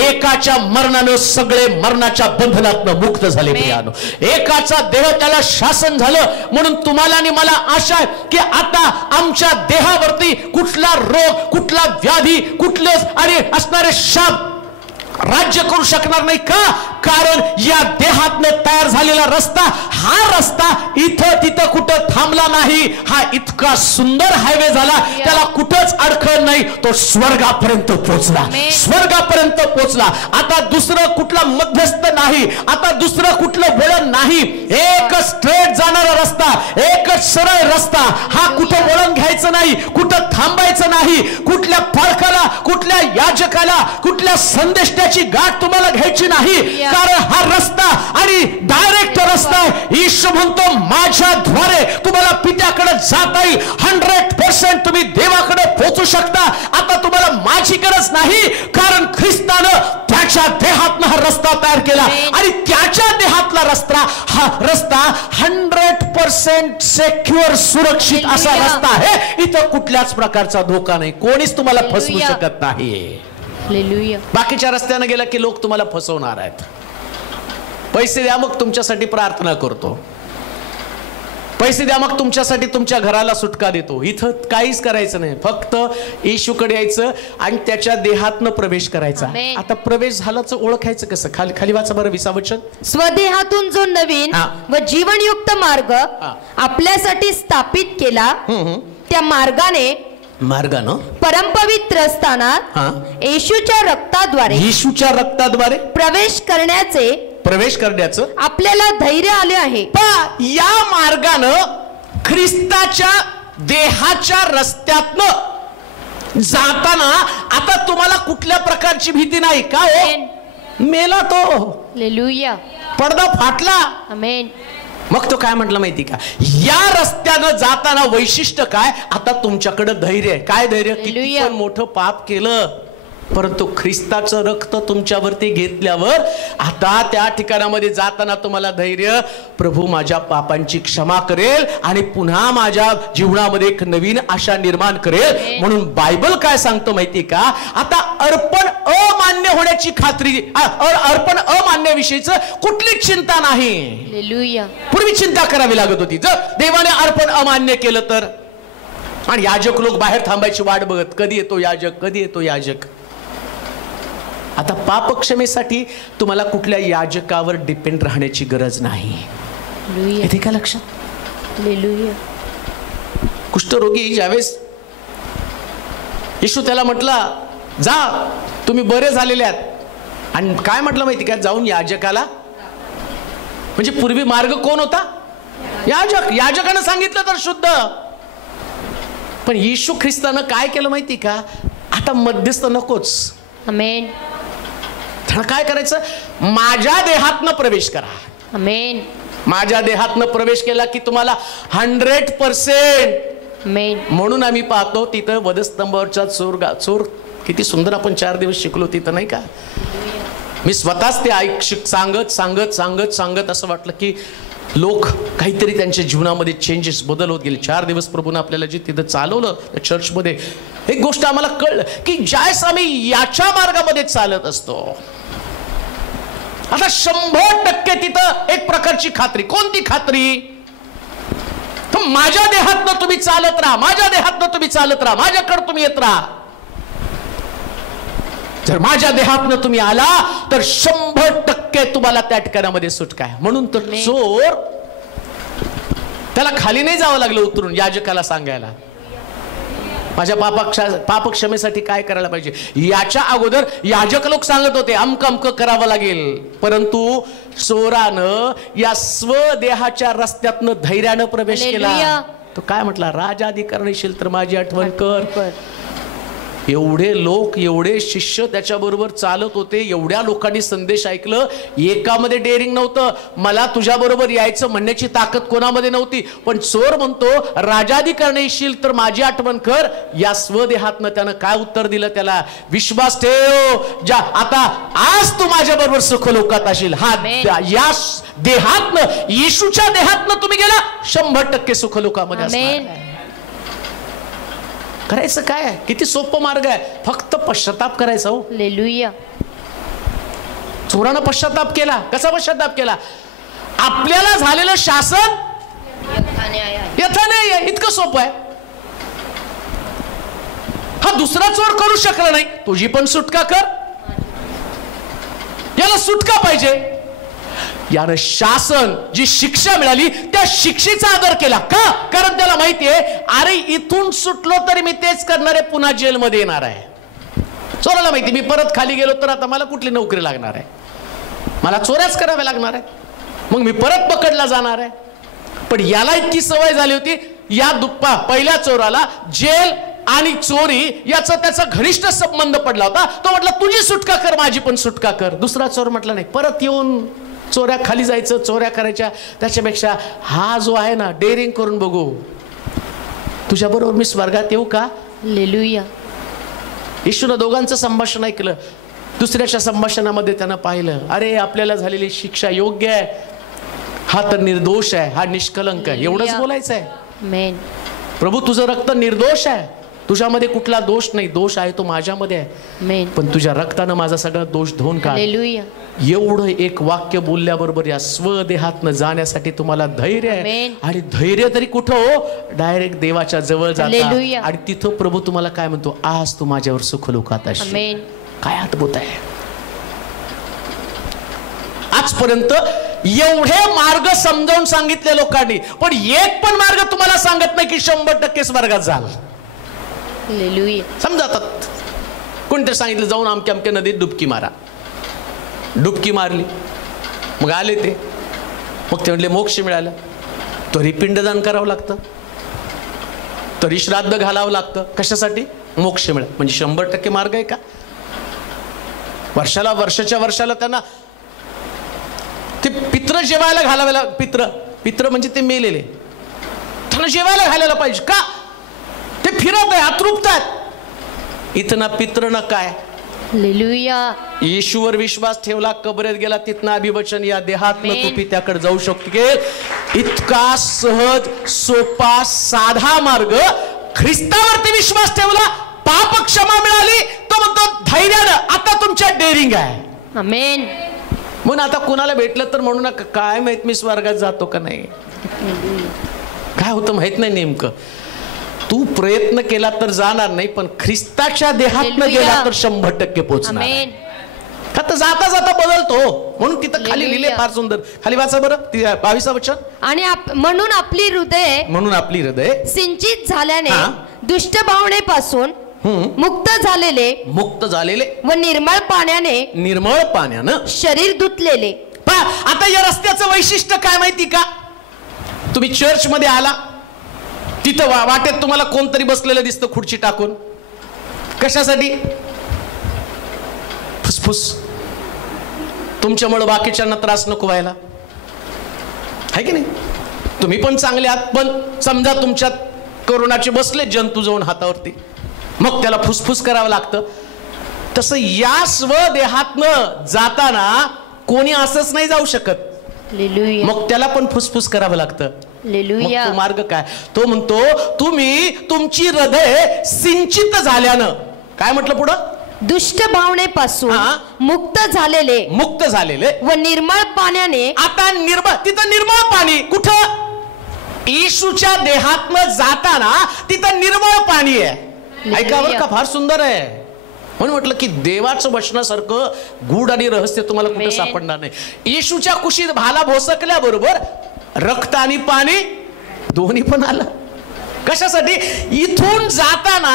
एकाच्या मरणानं सगळे मरणाच्या बंधनातनं मुक्त झाले. एकाचा देह त्याला शासन झालं. म्हणून तुम्हाला आणि मला आशा आहे की आता आमच्या देहावरती कुठला रोग, कुठला व्याधी, कुठले आणि असणारे शाप राज्य करू शकणार नाही. का? कारण या देहातनं तयार झालेला रस्ता, हा रस्ता इथं तिथं कुठं थांबला नाही. हा इतका सुंदर हायवे झाला, त्याला कुठंच अडखळ नाही. तो स्वर्गापर्यंत पोहोचला. आता दुसरं कुठला मध्यस्थ नाही, आता दुसरं कुठलं वळण नाही. एकच स्ट्रेट जाणारा रस्ता, एकच सरळ रस्ता. हा कुठं वळण घ्यायचं नाही, कुठं थांबायचं नाही. कुठल्या पालकाला, कुठल्या याजकाला, कुठल्या संदेष्टाची गाठ तुम्हाला घ्यायची नाही. कारण हा रस्ता आणि डायरेक्ट रस्ता आहे. येशू म्हणतो माझ्याद्वारे तुम्हाला पित्याकडे जाता येईल. 100% तुम्ही देवाकडे पोहोचू शकता. आता तुम्हाला माझी गरज नाही, कारण ख्रिस्तानं त्याच्या देहातनं हा रस्ता तयार केला आणि त्याच्या देहातला हा रस्ता 100% सेक्युअर, सुरक्षित असा रस्ता आहे. इथं कुठल्याच प्रकारचा धोका नाही. कोणीच तुम्हाला फसवू शकत नाही. बाकीच्या रस्त्याने गेला की लोक तुम्हाला फसवणार आहेत. पैसे द्या मग तुमच्यासाठी प्रार्थना करतो, पैसे द्या मग तुमच्यासाठी तुमच्या घराला सुटका देतो. इथं काहीच करायचं नाही, फक्त येशूकडे यायचं आणि त्याच्या देहातनं प्रवेश करायचा. आता प्रवेश झाल्याचं ओळखायचं कसं? खाली वाचा बरं 20 वचन. स्वदेहातून जो नवीन व जीवनयुक्त मार्ग आपल्यासाठी स्थापित केला, त्या मार्गानं परमपवित्र स्थानात येशूच्या रक्ताद्वारे प्रवेश करण्याचं आपल्याला धैर्य आले आहे. या मार्गानं ख्रिस्ताच्या देहाच्या रस्त्यातनं जाताना आता तुम्हाला कुठल्या प्रकारची भीती नाही का हो? मेला तो, हालेलुया, पडदा फाटला, आमेन. मग तो काय म्हटलं माहिती का? या रस्त्यानं जाताना वैशिष्ट्य काय? आता तुमच्याकडे धैर्य आहे. काय धैर्य? किती पण मोठं पाप केलं परंतु ख्रिस्ताचं रक्त तुमच्यावरती घेतल्यावर आता त्या ठिकाणामध्ये जाताना तुम्हाला धैर्य, प्रभू माझ्या पापांची क्षमा करेल आणि पुन्हा माझ्या जीवनामध्ये एक नवीन आशा निर्माण करेल. म्हणून बायबल काय सांगतो माहिती का? आता अर्पण अमान्य होण्याची खात्री, अर्पण अमान्याविषयीच कुठलीच चिंता नाही. हालेलुया. पूर्वी चिंता करावी लागत होती, जर देवाने अर्पण अमान्य केलं तर. आणि याजक लोक बाहेर थांबायची वाट बघत, कधी येतो याजक, कधी येतो याजक. आता पापक्षमेसाठी तुम्हाला कुठल्या याजकावर डिपेंड राहण्याची गरज नाही. येते का लक्षात? हालेलुया. कुष्ठरोगी ज्यावेळेस येशू त्याला म्हटला जा तुम्ही बरे झालेले आहात, आणि काय म्हटलं माहिती का? जाऊन याजकाला, म्हणजे पूर्वी मार्ग कोण होता? याजक. याजकानं सांगितलं तर शुद्ध. पण येशू ख्रिस्तानं काय केलं माहिती का? आता मध्यस्थ नकोच. आमेन. काय करायचं? माझ्या देहातनं प्रवेश करा. आमेन. माझ्या देहातनं प्रवेश केला की तुम्हाला 100%. आमेन. म्हणून आम्ही पाहतो तिथं वधस्तंभावरचा चोर किती सुंदर आपण 4 दिवस शिकलो तिथं, नाही का? मी स्वतःच ते सांगत सांगत सांगत सांगत असं वाटलं की लोक काहीतरी त्यांच्या जीवनामध्ये चेंजेस, बदल होत गेले. 4 दिवस प्रभूने आपल्याला जे तिथं चालवलं त्या चर्चमध्ये, एक गोष्ट आम्हाला कळलं की ज्यावेळेस आम्ही याच्या मार्गामध्ये चालत असतो, आता 100% तिथं एक प्रकारची खात्री. कोणती खात्री? तर माझ्या देहातनं तुम्ही चालत राहा, माझ्या देहातनं तुम्ही चालत राहा, माझ्याकडे तुम्ही येत राहा. जर माझ्या देहातनं तुम्ही आला तर 100% तुम्हाला त्या ठिकाणामध्ये सुटका आहे. म्हणून तर चोर, त्याला खाली नाही जावं लागलं उतरून याजकाला सांगायला माझ्या पापक्षमेसाठी काय करायला पाहिजे. याच्या अगोदर याजक लोक सांगत होते अमक अमक करावं लागेल, परंतु चोरानं या स्वदेहाच्या रस्त्यातनं धैर्यानं प्रवेश केला. तो काय म्हटला? राजाधिकारणीशील तर माझी आठवण कर. एवढे लोक, एवढे शिष्य त्याच्याबरोबर चालत होते, एवढ्या लोकांनी संदेश ऐकलं. एकामध्ये डेअरिंग नव्हतं, मला तुझ्याबरोबर यायचं म्हणण्याची ताकद कोणामध्ये नव्हती. पण चोर म्हणतो राजाधिकारण येशील तर माझी आठवण कर. या स्वदेहातनं त्यानं काय उत्तर दिलं त्याला? विश्वास ठेव, ज्या आता आज तू माझ्या बरोबर सुखलोकात असेल. हा या देहातनं, येशूच्या देहातनं तुम्ही गेला 100% सुखलोकामध्ये असणार. करायचं काय? किती सोपं मार्ग आहे, फक्त पश्चाताप करायचा. हो, हालेलुया. चोरानं पश्चाताप केला. कसा पश्चाताप केला? आपल्याला झालेलं शासन यथाने आहे, इतकं सोपं आहे. हा दुसरा चोर करू शकला नाही, तुझी पण सुटका कर. याला सुटका पाहिजे. यानं शासन, जी शिक्षा मिळाली त्या शिक्षेचा आदर केला. का? कारण त्याला माहिती आहे अरे इथून सुटलो तरी मी तेच करणार आहे, पुन्हा जेलमध्ये येणार आहे. चोराला माहिती मी परत खाली गेलो तर आता मला कुठली नोकरी लागणार आहे, मला चोऱ्याच कराव्या लागणार आहे, मग मी परत पकडला जाणार आहे. पण याला इतकी सवय झाली होती, या पहिल्या चोराला जेल आणि चोरी याचा त्याचा घनिष्ठ संबंध पडला होता. तो म्हटला तुझी सुटका कर, माझी पण सुटका कर. दुसरा चोर म्हटला नाही, परत येऊन चोऱ्या खाली जायचं, चोऱ्या करायच्या, त्याच्यापेक्षा हा जो आहे ना डेअरिंग करून बघू, तुझ्या बरोबर मी स्वर्गात येऊ का? हालेलुया. येशूनं दोघांचं संभाषण ऐकलं. दुसऱ्याच्या संभाषणामध्ये त्यानं पाहिलं अरे आपल्याला झालेली शिक्षा योग्य आहे, हा तर निर्दोष आहे, हा निष्कलंक आहे. एवढंच बोलायचं आहे. आमेन. प्रभू तुझं रक्त निर्दोष आहे, तुझ्यामध्ये कुठला दोष नाही, दोष आहे तो माझ्यामध्ये आहे. आमेन. पण तुझ्या रक्तानं माझा सगळा दोष धुवून काढ. हालेलुया. एवढं एक वाक्य बोलल्याबरोबर या स्वदेहातनं जाण्यासाठी तुम्हाला धैर्य आहे. आणि धैर्य तरी कुठं हो? डायरेक्ट देवाच्या जवळ जाता. आणि तिथं प्रभू तुम्हाला काय म्हणतो? आज तू माझ्यावर सुखलोकात असशील. काय अद्भुत आहे. आजपर्यंत एवढे मार्ग समजावून सांगितले लोकांनी, पण एक पण मार्ग तुम्हाला सांगत नाही की 100% स्वर्गात जाल. समजातात. कोणते सांगितलं जाऊन अमक्या अमक्या नदीत डुबकी मारा, डुबकी मारली, मग आले ते, मग ते म्हटले मोक्ष मिळालं. तरी पिंडदान करावं लागतं. तरी श्राद्ध घालावं लागतं. कशासाठी? मोक्ष मिळेल. म्हणजे 100% मार्ग आहे का? वर्षाच्या वर्षाला त्यांना ते पित्र जेवायला घालावेला. पित्र म्हणजे ते मेलेले, त्यांना जेवायला घालायला पाहिजे का? ते फिरत आहे, अतृप्त आहेत. इथं ना पित्र ना काय. हालेलुया. येशूवर विश्वास ठेवला, कबरेत गेला, तिथनं अभिवचन या देहातनं तू पित्याकडे जाऊ शकतो. इतका सहज सोपा साधा मार्ग. ख्रिस्तावरती विश्वास ठेवला, पाप क्षमा मिळाली, तो म्हणतो धैर्यानं आता तुमच्या डेअरिंग आहे. आमेन. म्हणून आता कुणाला भेटलं तर म्हणू नका काय माहित मी स्वर्गात जातो का नाही. काय होतं माहित नाही नेमकं. तू प्रयत्न केला तर जाणार नाही, पण ख्रिस्ताच्या देहातनं गेला तर 100% पोहोचणार. का तर जाता जाता बदलतो. म्हणून तिथं खाली लिहिले फार सुंदर. खाली वाचा बरं 22 वचन. आणि म्हणून आपली हृदय सिंचित झाल्याने दुष्ट भावनेपासून मुक्त झालेले व निर्मळ पाण्यानं शरीर धुतलेले. आता या रस्त्याचं वैशिष्ट्य काय माहिती का? तुम्ही चर्च मध्ये आला, तिथं वाटेत तुम्हाला कोणतरी बसलेलं दिसतं खुर्ची टाकून. कशासाठी? फुसफुस. तुमच्यामुळे बाकीच्यांना त्रास नको व्हायला, आहे की नाही? तुम्ही पण चांगले आहात, पण समजा तुमच्यात कोरोनाचे बसले जंतू जाऊन हातावरती, मग त्याला फुसफुस करावं लागतं. तसं या स्वदेहातनं जाताना कोणी असंच नाही जाऊ शकत. मग त्याला पण फुसफुस करावं लागतं. मग तो मार्ग काय? तो म्हणतो तुम्ही तुमची हृदय सिंचित झाल्यानं, काय म्हटलं पुढं? दुष्ट भावनेपासून मुक्त झालेले व निर्मळ पाण्याने. आता तिथं निर्मळ पाणी कुठं? येशूच्या देहातनं जाताना तिथं निर्मळ पाणी आहे. ऐकावर का? फार सुंदर आहे. म्हणून म्हटलं की देवाचं वचनासारखं गूढ आणि रहस्य तुम्हाला कुठे सापडणार नाही. येशूच्या कुशीत भाला भोसकल्याबरोबर रक्त आणि पाणी दोन्ही पण आलं. कशासाठी? इथून जाताना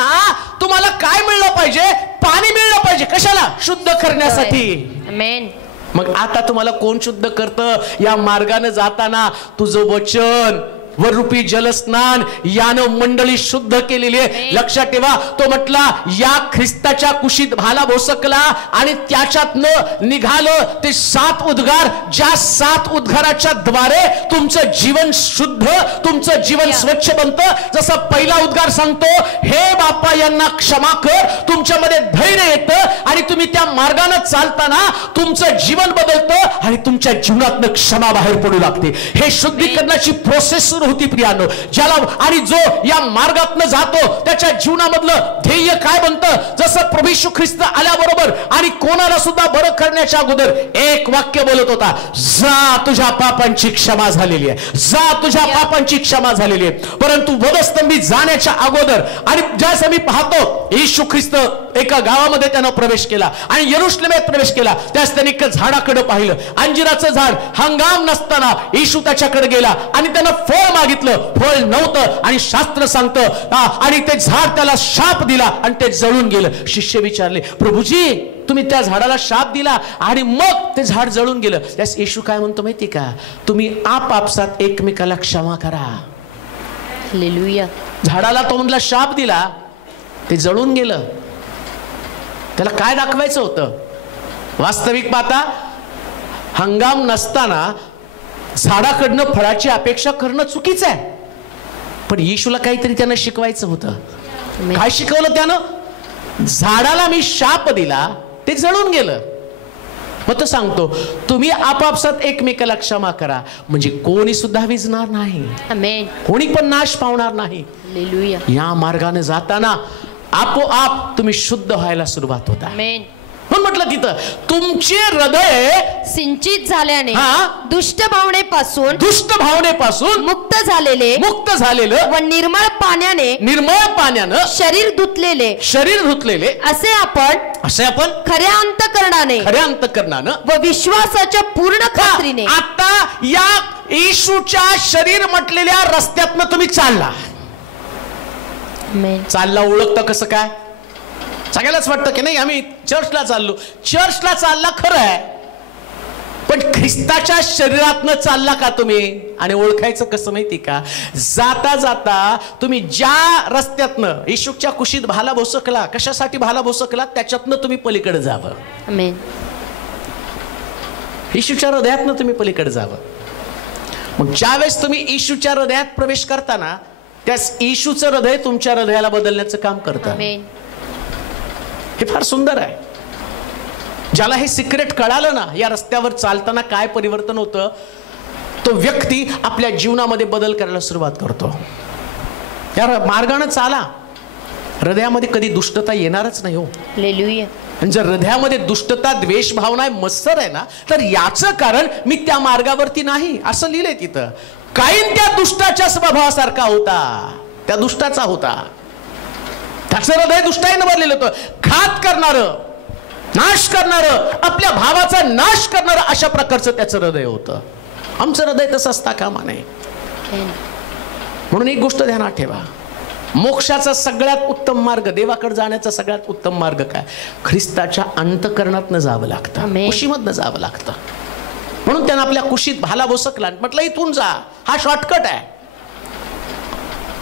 तुम्हाला काय मिळलं पाहिजे? पाणी मिळलं पाहिजे. कशाला? शुद्ध करण्यासाठी. आमेन. मग आता तुम्हाला कोण शुद्ध करतं? या मार्गाने जाताना तुझं वचन व रूपी जलस्नान यानं मंडळी शुद्ध केलेली आहे. लक्षात ठेवा, तो म्हटला या ख्रिस्ताच्या कुशीत भाला भोसकला आणि त्याच्यातनं निघालं ते 7 उद्गार. ज्या 7 उद्गाराच्या द्वारे तुमचं जीवन शुद्ध, तुमचं जीवन स्वच्छ बनतं. जसं पहिला उद्गार सांगतो, हे बापा यांना क्षमा कर, तुमच्यामध्ये धैर्य येतं आणि तुम्ही त्या मार्गाने चालताना तुमचं जीवन बदलतं आणि तुमच्या जीवनातनं क्षमा बाहेर पडू लागते. हे शुद्धीकरणाची प्रोसेस होती प्रियानो. ज्याला आणि जो या मार्गातनं जातो त्याच्या जीवनामधलं ध्येय काय बनतं? जसं प्रभू येशू ख्रिस्त आल्याबरोबर आणि कोणाला सुद्धा बरं करण्याच्या अगोदर एक वाक्य बोलत होता, जा तुझ्या पापांची क्षमा झालेली आहे, जा तुझ्या पापांची क्षमा झालेली आहे. परंतु वधस्तंभी जाण्याच्या अगोदर आणि ज्यास आम्ही पाहतो येशू ख्रिस्त एका गावामध्ये त्यानं प्रवेश केला आणि यरुशलेमेत प्रवेश केला. त्यास त्याने एका झाडाकडे पाहिलं, अंजिराचं झाड. हंगाम नसताना येशू त्याच्याकडे गेला आणि त्यानं फळ मागितलं, फळ नव्हतं आणि शास्त्र सांगतं आणि ते झाड त्याला शाप दिला आणि ते जळून गेलं. शिष्य विचारले, प्रभूजी तुम्ही त्या झाडाला शाप दिला आणि मग ते झाड जळून गेलं. त्यास येशू काय म्हणतो माहिती का? तुम्ही आपापसात एकमेकाला क्षमा करा. हालेलुया. झाडाला तो म्हणला शाप दिला, ते जळून गेलं. त्याला काय दाखवायचं होतं? वास्तविक पाहता हंगाम नसताना झाडाकडनं फळाची अपेक्षा करणं चुकीचं आहे. पण येशूला काहीतरी त्यानं शिकवायचं होतं. काय शिकवलं त्यानं? झाडाला मी शाप दिला, ते जळून गेलं. मग तो सांगतो तुम्ही आपापसात एकमेकाला क्षमा करा, म्हणजे कोणी सुद्धा विजणार नाही. आमेन. कोणी पण नाश पावणार नाही. हालेलुया. या मार्गाने जाताना आपोआप तुम्ही शुद्ध व्हायला सुरुवात होता. आमेन. पण म्हटलं तिथं तुमचे हृदय सिंचित झाल्याने दुष्ट भावनेपासून मुक्त झालेलं व निर्मळ पाण्यानं शरीर धुतलेले असे आपण खऱ्या अंतःकरणाने व विश्वासाच्या पूर्ण खात्रीने. आता या येशूच्या शरीर म्हटलेल्या रस्त्यातनं तुम्ही चालला. ओळखतं कसं काय? सगळ्यालाच वाटतं की नाही आम्ही चर्चला चाललो. चर्चला चालला खरं आहे, पण ख्रिस्ताच्या शरीरातनं चालला का तुम्ही? आणि ओळखायचं कसं माहिती का? जाता जाता तुम्ही ज्या रस्त्यातनं येशूच्या कुशीत भाला भोसकला, कशासाठी भाला भोसकला, त्याच्यातनं तुम्ही पलीकडे जावं. आमेन. येशूच्या हृदयातनं तुम्ही पलीकडे जावं. मग ज्यावेळेस तुम्ही येशूच्या हृदयात प्रवेश करताना, त्यास येशूचं हृदय तुमच्या हृदयाला बदलण्याचं काम करतं. आमेन. हे फार सुंदर आहे. ज्याला हे सिक्रेट कळालं ना, या रस्त्यावर चालताना काय परिवर्तन होतं, तो व्यक्ती आपल्या जीवनामध्ये बदल करायला सुरुवात करतो. या मार्गाने चाला, हृदयामध्ये कधी दुष्टता येणारच नाही हो. हालेलुया. जर हृदयामध्ये दुष्टता, द्वेष भावना, मत्सर आहे ना, तर याचं कारण मी त्या मार्गावरती नाही, असं लिहिलंय तिथं. काईन त्या दुष्टाच्या स्वभावासारखा होता, त्या दुष्टाचा होता. त्याचं हृदय दुष्टाईनं भरलेलं होतं. घात करणारं, नाश करणारं, आपल्या भावाचा नाश करणारं, अशा प्रकारचं त्याचं हृदय होतं. आमचं हृदय तसं असता कामा नये. म्हणून एक गोष्ट ध्यानात ठेवा, मोक्षाचा सगळ्यात उत्तम मार्ग, देवाकडे जाण्याचा सगळ्यात उत्तम मार्ग काय? ख्रिस्ताच्या अंतःकरणातनं जावं लागतं, कुशीमधनं जावं लागतं. म्हणून त्यानं आपल्या कुशीत भाला भोसकला, म्हटलं इथून जा, हा शॉर्टकट आहे.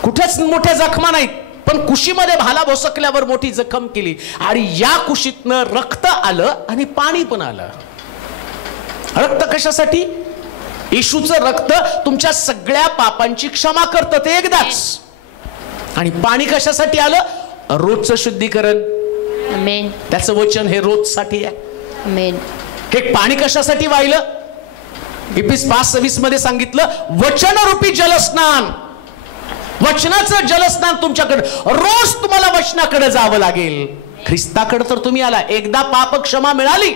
कुठेच मोठ्या जखमा नाहीत, पण कुशीमध्ये भाला भोसकल्यावर मोठी जखम केली, आणि या कुशीतनं रक्त आलं आणि पाणी पण आलं. रक्त कशासाठी? येशूचं रक्त तुमच्या सगळ्या पापांची क्षमा करतं, ते एकदाच. आणि पाणी कशासाठी आलं? रोजचं शुद्धीकरण. आमेन. त्याचं वचन हे रोजसाठी आहे. आमेन. हे पाणी कशासाठी वाहिलं? इफिस 5:26 मध्ये सांगितलं, वचनरूपी जलस्नान. वचनाचं जलस्नान तुमच्याकडे, रोज तुम्हाला वचनाकडे जावं लागेल. ख्रिस्ताकडे तर तुम्ही आला, एकदा पाप क्षमा मिळाली,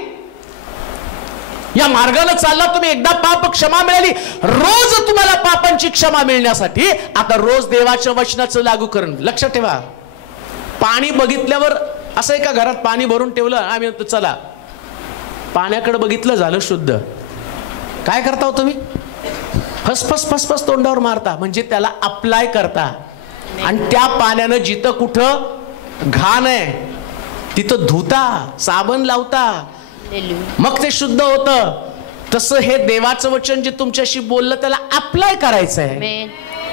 या मार्गाने चालला तुम्ही, एकदा पाप क्षमा मिळाली. रोज तुम्हाला पापांची क्षमा मिळण्यासाठी आता रोज देवाच्या वचनाचं लागूकरण. लक्षात ठेवा, पाणी बघितल्यावर असं एका घरात पाणी भरून ठेवलं, आम्ही म्हणतो चला पाण्याकडे बघितलं, झालं शुद्ध. काय करता हो तुम्ही? फसफस फसफस तोंडावर मारता, म्हणजे त्याला अप्लाय करता. आणि त्या पाण्यानं जिथं कुठं घाण आहे तिथं धुता, साबण लावता, मग ते शुद्ध होतं. तसं हे देवाचं वचन जे तुमच्याशी बोललं त्याला अप्लाय करायचं आहे.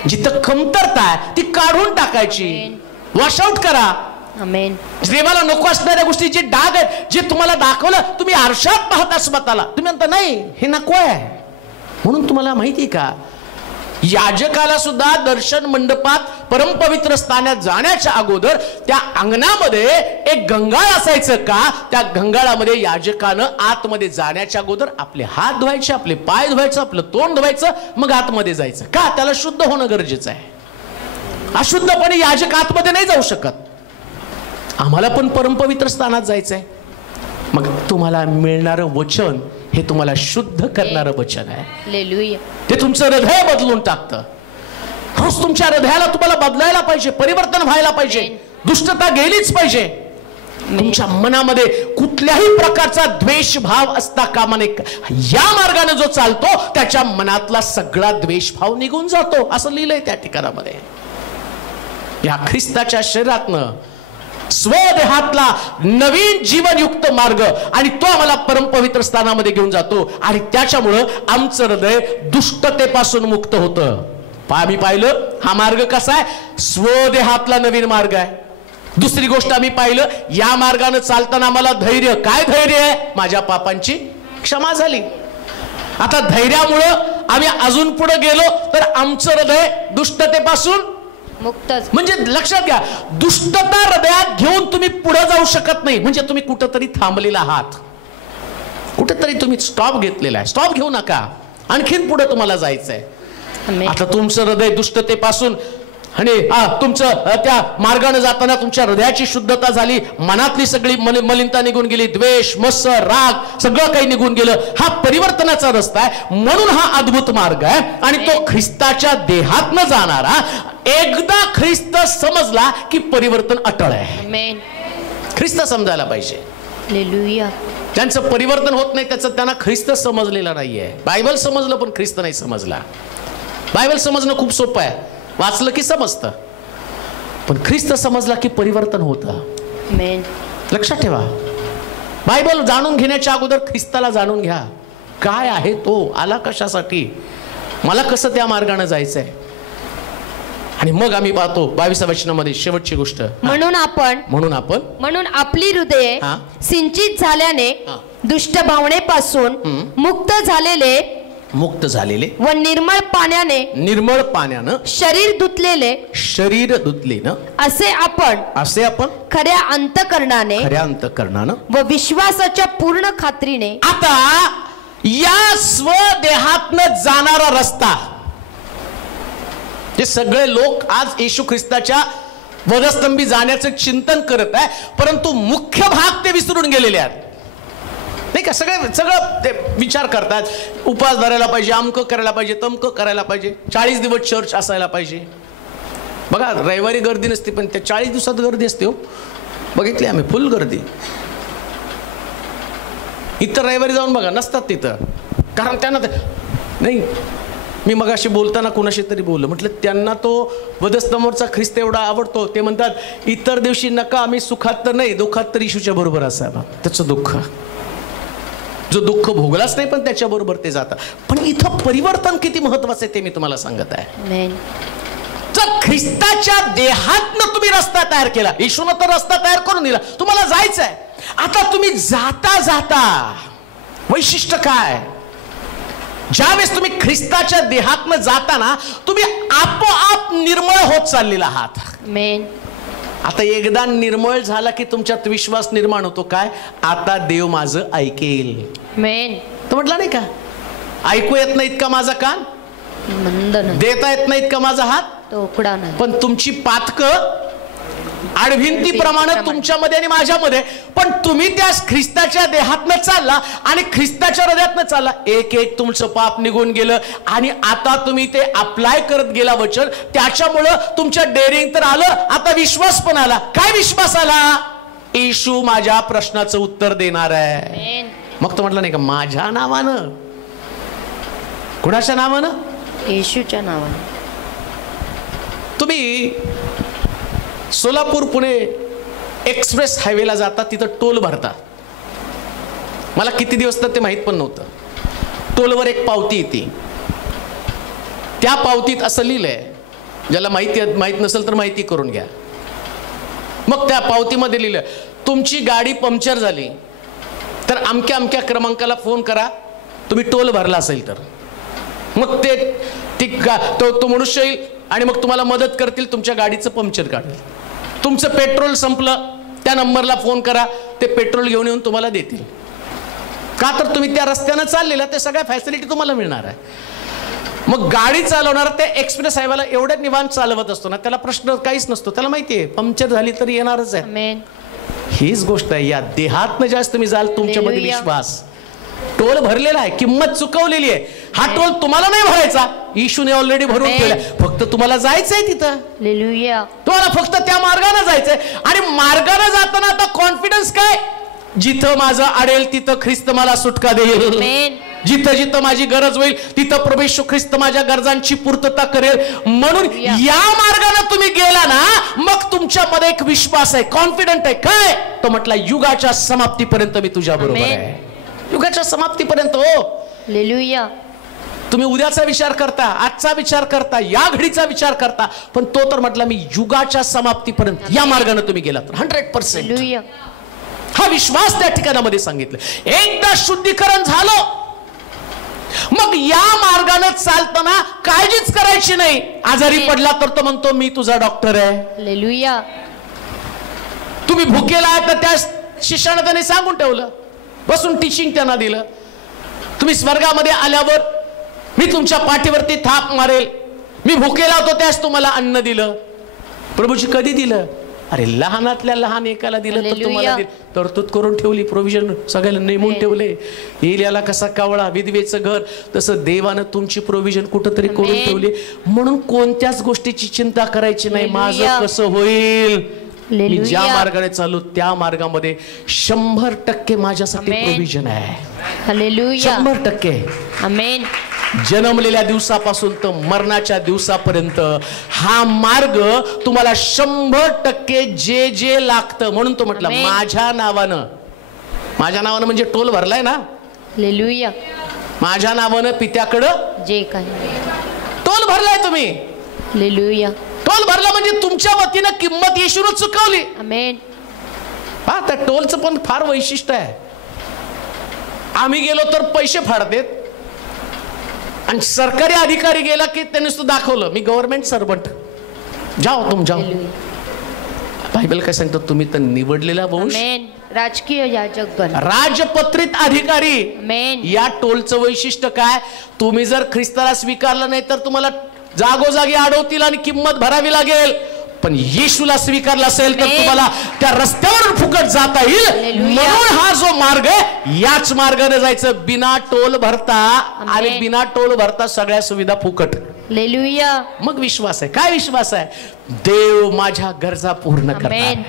जिथं कमतरता आहे ती काढून टाकायची, वॉशआउट करा. देवाला नको असणाऱ्या गोष्टी, जे डाग आहेत, जे तुम्हाला दाखवलं, तुम्ही आरशात पाहता स्वतःला, तुम्ही म्हणता नाही हे नको आहे. म्हणून तुम्हाला माहिती का, याजकाला सुद्धा दर्शन मंडपात परमपवित्र स्थानात जाण्याच्या अगोदर त्या अंगणामध्ये एक गंगाळ असायचं का? त्या गंगाळामध्ये याजकानं आतमध्ये जाण्याच्या अगोदर आपले हात धुवायचे, आपले पाय धुवायचं, आपलं तोंड धुवायचं, मग आतमध्ये जायचं. का? त्याला शुद्ध होणं गरजेचं आहे. अशुद्धपणे याजक आतमध्ये नाही जाऊ शकत. आम्हाला पण परमपवित्र स्थानात जायचंय. मग तुम्हाला मिळणारं वचन हे तुम्हाला शुद्ध करणारं वचन आहे. हालेलुया. ते तुमचं हृदय बदलून टाकतं. रोज तुमच्या हृदयाला तुम्हाला बदलायला पाहिजे, परिवर्तन व्हायला पाहिजे, दुष्टता गेलीच पाहिजे. तुमच्या मनामध्ये कुठल्याही प्रकारचा द्वेष भाव असता कामा नये. या मार्गाने जो चालतो त्याच्या मनातला सगळा द्वेष भाव निघून जातो, असं लिहिलंय त्या ठिकाणामध्ये. या ख्रिस्ताच्या शरीरातनं स्वदेहातला नवीन जीवनयुक्त मार्ग, आणि तो आम्हाला परमपवित्र स्थानामध्ये घेऊन जातो. आणि त्याच्यामुळं आमचं हृदय दुष्टतेपासून मुक्त होतं. आम्ही पाहिलं हा मार्ग कसा आहे, स्वदेहातला नवीन मार्ग आहे. दुसरी गोष्ट आम्ही पाहिलं, या मार्गाने चालताना आम्हाला धैर्य. काय धैर्य आहे? माझ्या पापांची क्षमा झाली. आता धैर्यामुळं आम्ही अजून पुढे गेलो तर आमचं हृदय दुष्टतेपासून मुक्त. म्हणजे लक्षात घ्या, दुष्टता हृदयात घेऊन तुम्ही पुढे जाऊ शकत नाही. म्हणजे तुम्ही कुठेतरी थांबलेला आहात, कुठेतरी तुम्ही स्टॉप घेतलेला आहे. स्टॉप घेऊ नका, आणखीन पुढे तुम्हाला जायचंय. आता तुमचं हृदय दुष्टतेपासून, आणि तुमचं त्या मार्गाने जाताना तुमच्या हृदयाची शुद्धता झाली, मनातली सगळी मलिनता निघून गेली, द्वेष, मत्सर, राग सगळं काही निघून गेलं. हा परिवर्तनाचा रस्ता आहे. म्हणून हा अद्भुत मार्ग आहे. आणि तो ख्रिस्ताच्या देहातनं जाणारा, एकदा ख्रिस्त समजला की परिवर्तन अटळ आहे. ख्रिस्त समजायला पाहिजे. हालेलुया. ज्यांचं परिवर्तन होत नाही त्याचं त्यांना ख्रिस्त समजलेला नाहीये. बायबल समजलं पण ख्रिस्त नाही समजला. बायबल समजणं खूप सोपं आहे, वाचलं की समजतं, पण ख्रिस्त समजला की परिवर्तन होतं. आमेन. लक्षात ठेवा, बायबल जाणून घेण्याच्या अगोदर ख्रिस्ताला जाणून घ्या. काय आहे तो, आला कशासाठी, मला कसं त्या मार्गाने जायचंय. आणि मग आम्ही पाहतो 22व्या वचनामध्ये शेवटची गोष्ट, म्हणून आपली हृदये सिंचित झाल्याने दुष्ट भावनेपासून मुक्त झालेले व निर्मळ पाण्यानं शरीर धुतलेलं असे आपण खऱ्या अंतकरणाने व विश्वासाच्या पूर्ण खात्रीने. आता या स्वदेहातनं जाणारा रस्ता, हे सगळे लोक आज येशू ख्रिस्ताच्या वधस्तंभी जाण्याचं चिंतन करत आहे, परंतु मुख्य भाग ते विसरून गेलेले आहेत, नाही का. सगळं ते विचार करतात, उपवास धरायला पाहिजे, अमकं करायला पाहिजे, तमकं करायला पाहिजे, 40 दिवस चर्च असायला पाहिजे. बघा रविवारी गर्दी नसते, पण त्या 40 दिवसात गर्दी असते. हो, बघितली आम्ही, फुल गर्दी. इतर रविवारी जाऊन बघा, नसतात तिथं, कारण त्यांना नाही. मी मगाशी बोलताना कुणाशी तरी बोललो, म्हटलं त्यांना तो वधस्तंभावरचा ख्रिस्त एवढा आवडतो, ते म्हणतात इतर दिवशी नका, आम्ही सुखात तर नाही दुःखात तर येशूच्या बरोबर असावं. त्याचं दुःख, जो दुःख भोगलाच नाही पण त्याच्या बरोबर ते जातात. पण इथं परिवर्तन किती महत्वाचं आहे ते मी तुम्हाला सांगत आहे. जर ख्रिस्ताच्या देहातनं तुम्ही रस्ता तयार केला, येशूनं तर रस्ता तयार करून दिला, तुम्हाला जायचं आहे. आता तुम्ही जाता जाता वैशिष्ट्य काय, ज्यावेळेस तुम्ही ख्रिस्ताच्या देहातनं जाताना तुम्ही आपोआप निर्मळ होत चाललेला आहात. आता एकदा निर्मळ झाला की तुमच्यात विश्वास निर्माण होतो, काय आता देव माझं ऐकेल. तो म्हटला नाही का, ऐकू येत नाहीत का माझा कान, देता येत नाहीत का माझा हात, पण तुमची पातकं आडभिंतीप्रमाणे तुमच्यामध्ये आणि माझ्यामध्ये, पण तुम्ही त्या ख्रिस्ताच्या देहातनं चालला आणि ख्रिस्ताच्या हृदयातनं चालला, एक एक तुमचं पाप निघून गेलं आणि आता तुम्ही ते अप्लाय करत गेला वचन, त्याच्यामुळं तुमच्या डेअरिंग तर आलं, आता विश्वास पण आला. काय विश्वास आला, येशू माझ्या प्रश्नाचं उत्तर देणार आहे. मग तो म्हटलं नाही का, माझ्या नावानं, कुणाच्या नावानं, येशूच्या नावानं. तुम्ही सोलापूर पुणे एक्सप्रेस हायवेला जाता, तिथं टोल भरता. मला किती दिवस तर ते माहीत पण नव्हतं. टोलवर एक पावती येते, त्या पावतीत असं लिहिलंय, ज्याला माहित नसेल तर माहिती करून घ्या. मग त्या पावतीमध्ये लिहिलं, तुमची गाडी पंक्चर झाली तर अमक्या अमक्या क्रमांकाला फोन करा, तुम्ही टोल भरला असेल तर. मग तो मनुष्य येईल आणि मग तुम्हाला मदत करतील, तुमच्या गाडीचं पंक्चर काढेल. तुमचं पेट्रोल संपलं, त्या नंबरला फोन करा, ते पेट्रोल घेऊन येऊन तुम्हाला देतील. का तर तुम्ही त्या रस्त्यानं चाललेला, ते सगळ्या फॅसिलिटी तुम्हाला मिळणार आहे. मग गाडी चालवणार ते एक्सप्रेस हायवेला एवढ्या निवांत चालवत असतो ना, त्याला प्रश्न काहीच नसतो, त्याला माहिती आहे पंक्चर झाली तरी येणारच आहे. हीच गोष्ट आहे, या देहातनं जास्त तुम्ही जाल, तुमच्यामध्ये विश्वास. टोल भरलेला आहे, किंमत चुकवलेली आहे. हा टोल तुम्हाला नाही भरायचा, येशूने ऑलरेडी भरून ठेवला, फक्त तुम्हाला जायचंय तिथं. तुम्हाला फक्त त्या मार्गाने जायचंय. आणि मार्गाने जाताना आता कॉन्फिडन्स काय, जिथं माझं अडेल तिथं ख्रिस्त मला सुटका देईल. जिथं जिथं माझी गरज होईल तिथं प्रभू येशू ख्रिस्त माझ्या गरजांची पूर्तता करेल. म्हणून या मार्गाने तुम्ही गेला ना, मग तुमच्यामध्ये एक विश्वास आहे, कॉन्फिडंट आहे. काय तो म्हटला, युगाच्या समाप्तीपर्यंत मी तुझ्या बरोबर आहे. युगाच्या समाप्तीपर्यंत. हो हालेलुया. तुम्ही उद्याचा विचार करता, आजचा विचार करता, या घडीचा विचार करता, पण तो तर म्हटला मी युगाच्या समाप्तीपर्यंत या मार्गाने तुम्ही गेलात 100%. हा विश्वास त्या ठिकाणामध्ये सांगितलं. एकदा शुद्धीकरण झालं, मग या मार्गाने चालताना काळजीच करायची नाही. आजारी पडला तर तो म्हणतो मी तुझा डॉक्टर आहे. हालेलुया. तुम्ही भुकेला आहे तर त्या शिष्याने त्याने सांगून ठेवलं, बसून टीचिंग त्यांना दिलं. तुम्ही स्वर्गामध्ये आल्यावर मी तुमच्या पाठीवरती थाप मारेल, मी भुकेला होतो त्यास तुम्हाला अन्न दिलं. प्रभूजी कधी दिलं? अरे लहानातल्या लहान एकाला दिलं तर तुम्हाला तरतूद करून ठेवली, प्रोव्हिजन सगळ्याला नेमून ठेवले. एलियाला कसा कावळा, विधवेचं घर, तसं देवानं तुमची प्रोव्हिजन कुठंतरी करून ठेवली. म्हणून कोणत्याच गोष्टीची चिंता करायची नाही. माझं कसं होईल, मी ज्या मार्गाने चालू त्या मार्गामध्ये 100% माझ्यासाठी प्रोव्हिजन आहे. 100%. आमेन. जन्मलेल्या दिवसापासून तर मरणाच्या दिवसापर्यंत हा मार्ग तुम्हाला 100% जे जे लागतं. म्हणून तो म्हटला माझ्या नावानं. माझ्या नावानं म्हणजे टोल भरलाय ना. हालेलुया. माझ्या नावानं पित्याकडं जे काही टोल भरलाय तुम्ही. हालेलुया. टोल भरला म्हणजे तुमच्या वतीनं किंमत येशूनं चुकवली. आमेन. पहा त्या टोलचं पण फार वैशिष्ट्य आहे. आम्ही गेलो तर पैसे फाडतेत आणि सरकारी अधिकारी गेला की त्यांनी सुद्धा दाखवलं मी गव्हर्नमेंट सर्वंट, जाओ तुम जाओ. बायबल काय सांगतो, तुम्ही तर निवडलेला वंश, राजकीय याजकगण, राजपत्रित अधिकारी. या टोलचं वैशिष्ट्य काय, तुम्ही जर ख्रिस्ताला स्वीकारलं नाही तर तुम्हाला जागोजागी अडवतील आणि किंमत भरावी लागेल. पण येशूला स्वीकारला असेल तर तुम्हाला त्या रस्त्यावर फुकट जाता येईल. म्हणून हा जो मार्ग आहे याच मार्गाने जायचं, बिना टोल भरता. आणि बिना टोल भरता सगळ्या सुविधा फुकट. हालेलुया. मग विश्वास आहे. काय विश्वास आहे, देव माझ्या गरजा पूर्ण करणार.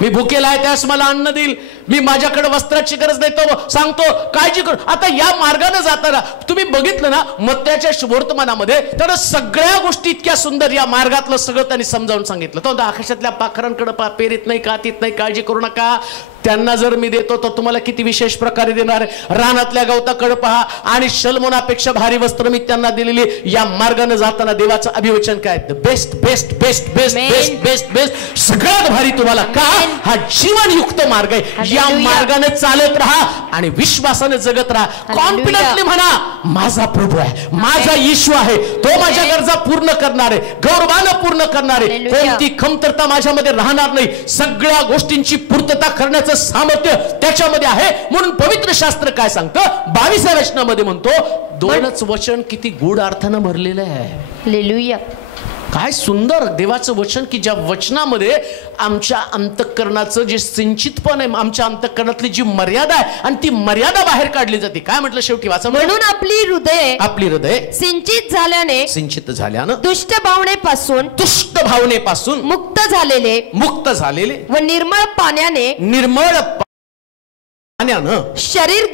मी भुकेला आहे त्यास मला अन्न देईल, मी माझ्याकडे वस्त्राची गरज देतो, सांगतो काळजी करू. आता या मार्गाने जाताना तुम्ही बघितलं ना मत्त्याच्या शुभवर्तमानामध्ये, तर सगळ्या गोष्टी इतक्या सुंदर या मार्गातलं सगळं त्यांनी समजावून सांगितलं. तो आकाशातल्या पाखरांकडे पहा, पेरीत नाही कातीत नाही, काळजी करू नका, त्यांना जर मी देतो तर तुम्हाला किती विशेष प्रकारे देणार. रानातल्या गवताकडे पहा, आणि शलमोनापेक्षा भारी वस्त्र मी त्यांना दिलेली. या मार्गाने जाताना देवाचं अभिवचन काय, best best best best best best best, सगळ्यात भारी तुम्हाला. का, हा जीवनयुक्त मार्ग आहे. या मार्गाने चालत राहा आणि विश्वासाने जगत राहा. कॉन्फिडंटली म्हणा, माझा प्रभू आहे, माझा येशू आहे, तो माझ्या गरजा पूर्ण करणार आहे, गौरवानं पूर्ण करणार आहे. कोणती कमतरता माझ्यामध्ये राहणार नाही. सगळ्या गोष्टींची पूर्तता करण्याचं सामर्थ्य त्याच्यामध्ये आहे. म्हणून पवित्र शास्त्र काय सांगतं, 22व्या वचनामध्ये म्हणतो, दोनच वचन किती गूढ अर्थानं भरलेलं आहे. हालेलुया. काय सुंदर देवाचं वचन, की ज्या वचनामध्ये आमच्या अंतःकरणाचं जे सिंचितपण आहे, आमच्या अंतःकरणातली जी मर्यादा आहे, आणि ती मर्यादा बाहेर काढली जाते. काय म्हटलं शेवटी वाचा, म्हणून आपली हृदय सिंचित झाल्यानं दुष्ट भावनेपासून मुक्त झालेले व निर्मळ पाण्यानं शरीर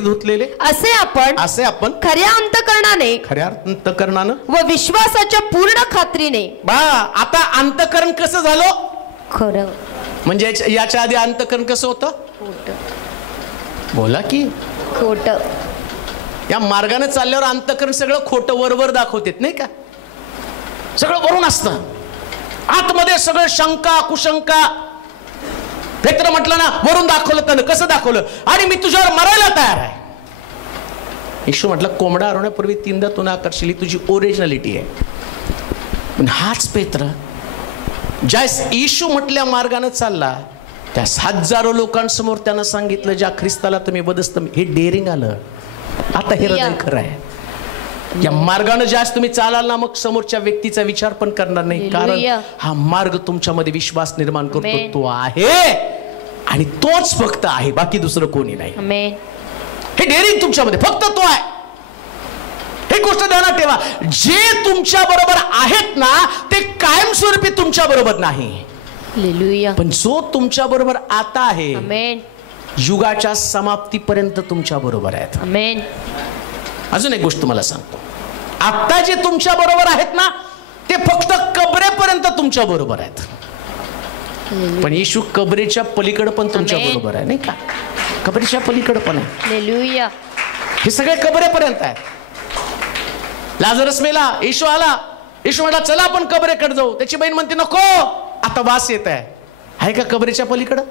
धुतलेले असे आपण खऱ्या अंतःकरणाने व विश्वासाच्या पूर्ण खात्रीने. आता अंतःकरण कसं झालं खरं, म्हणजे याच्या आधी अंतःकरण कसं होतं, बोला की खोट. या मार्गाने चालल्यावर अंतःकरण सगळं खोटं वरवर दाखवतेत नाही का, सगळं वरून असतं. आतमध्ये सगळं शंका कुशंका. पेत्र म्हटलं ना, वरून दाखवलं त्यानं. कसं दाखवलं, आणि मी तुझ्यावर मरायला तयार आहे. येशू म्हटलं, कोंबडा हरवण्यापूर्वी 3दा तू नाकारशील, तुझी ओरिजिनॅलिटी आहे. पण हाच पेत्र ज्या येशू म्हटल्या मार्गाने चालला, त्या हजारो लोकांसमोर त्यानं सांगितलं, ज्या ख्रिस्ताला तुम्ही बदस्त, हे डेअरिंग आलं. आता हे हृदय खरं आहे. या मार्गाने जास्त तुम्ही चालाल ना, मग समोरच्या व्यक्तीचा विचार पण करणार नाही. कारण हा मार्ग तुमच्यामध्ये विश्वास निर्माण करतो. तो आहे आणि तोच फक्त आहे, बाकी दुसरं कोणी नाही. हे डेअरिंग तुमच्यामध्ये फक्त तो आहे. हे गोष्ट ध्यानात ठेवा, जे तुमच्या बरोबर आहेत ना ते कायमस्वरूपी तुमच्या बरोबर नाही. पण जो तुमच्या बरोबर आता आहे, युगाच्या समाप्तीपर्यंत तुमच्या बरोबर आहेत. अजून एक गोष्ट तुम्हाला सांगतो, आता जे तुमच्या बरोबर आहेत ना ते फक्त कबरेपर्यंत तुमच्या बरोबर आहेत. पण येशू कबरेच्या पलीकडे पण तुमच्या बरोबर आहे, नाही का, कबरेच्या पलीकडे पण आहे. हे सगळे कबरेपर्यंत आहेत. लाजरस मेला, येशू आला, येशू म्हटला चला आपण कबरेकडे जाऊ. त्याची बहीण म्हणते नको, आता वास येत आहे का कबरेच्या पलीकडं.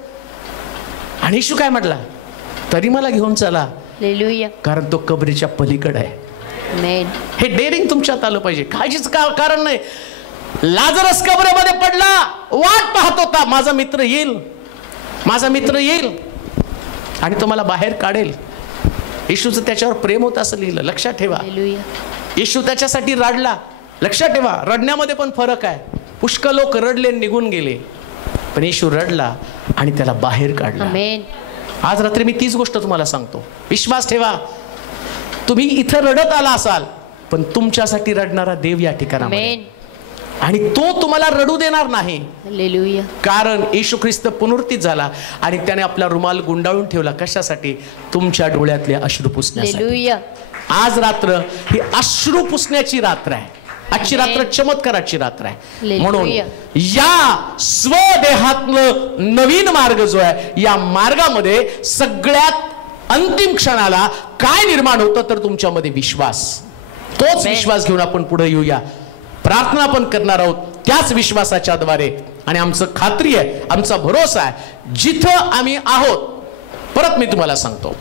आणि येशू काय म्हटला, तरी मला घेऊन चला, कारण तो कबरीच्या पलीकडे आहे. हे डेअरिंग तुमच्यात आलं पाहिजे. काळजीच कारण नाही. लाजरस कबरेमध्ये पडला, वाट पाहत होता, माझा मित्र येईल आणि तो मला बाहेर काढेल. येशूचं त्याच्यावर प्रेम होतं असं लिहिलं, लक्षात ठेवा. येशू त्याच्यासाठी रडला. लक्षात ठेवा, रडण्यामध्ये पण फरक आहे. पुष्कळ लोक रडले निघून गेले, पण येशू रडला आणि त्याला बाहेर काढला. आज रात्री मी तीच गोष्ट तुम्हाला सांगतो. विश्वास ठेवा, तुम्ही इथं रडत आला असाल, पण तुमच्यासाठी रडणारा देव या ठिकाणामध्ये, आणि तो तुम्हाला रडू देणार नाही. कारण येशू ख्रिस्त पुनरुत्थित झाला आणि त्याने आपला रुमाल गुंडाळून ठेवला. कशासाठी, तुमच्या डोळ्यातले अश्रू पुसण्यासाठी. आज रात्र ही अश्रू पुसण्याची रात्र आहे. आजची रात्र चमत्काराची रात्र आहे. म्हणून या स्वदेहातलं नवीन मार्ग जो आहे, या मार्गामध्ये सगळ्यात अंतिम क्षणाला काय निर्माण होतं तर तुमच्यामध्ये विश्वास. तोच विश्वास घेऊन आपण पुढे येऊया. प्रार्थना पण करणार आहोत त्याच विश्वासाच्या द्वारे. आणि आमचं खात्री आहे, आमचा भरोसा आहे, जिथं आम्ही आहोत. परत मी तुम्हाला सांगतो,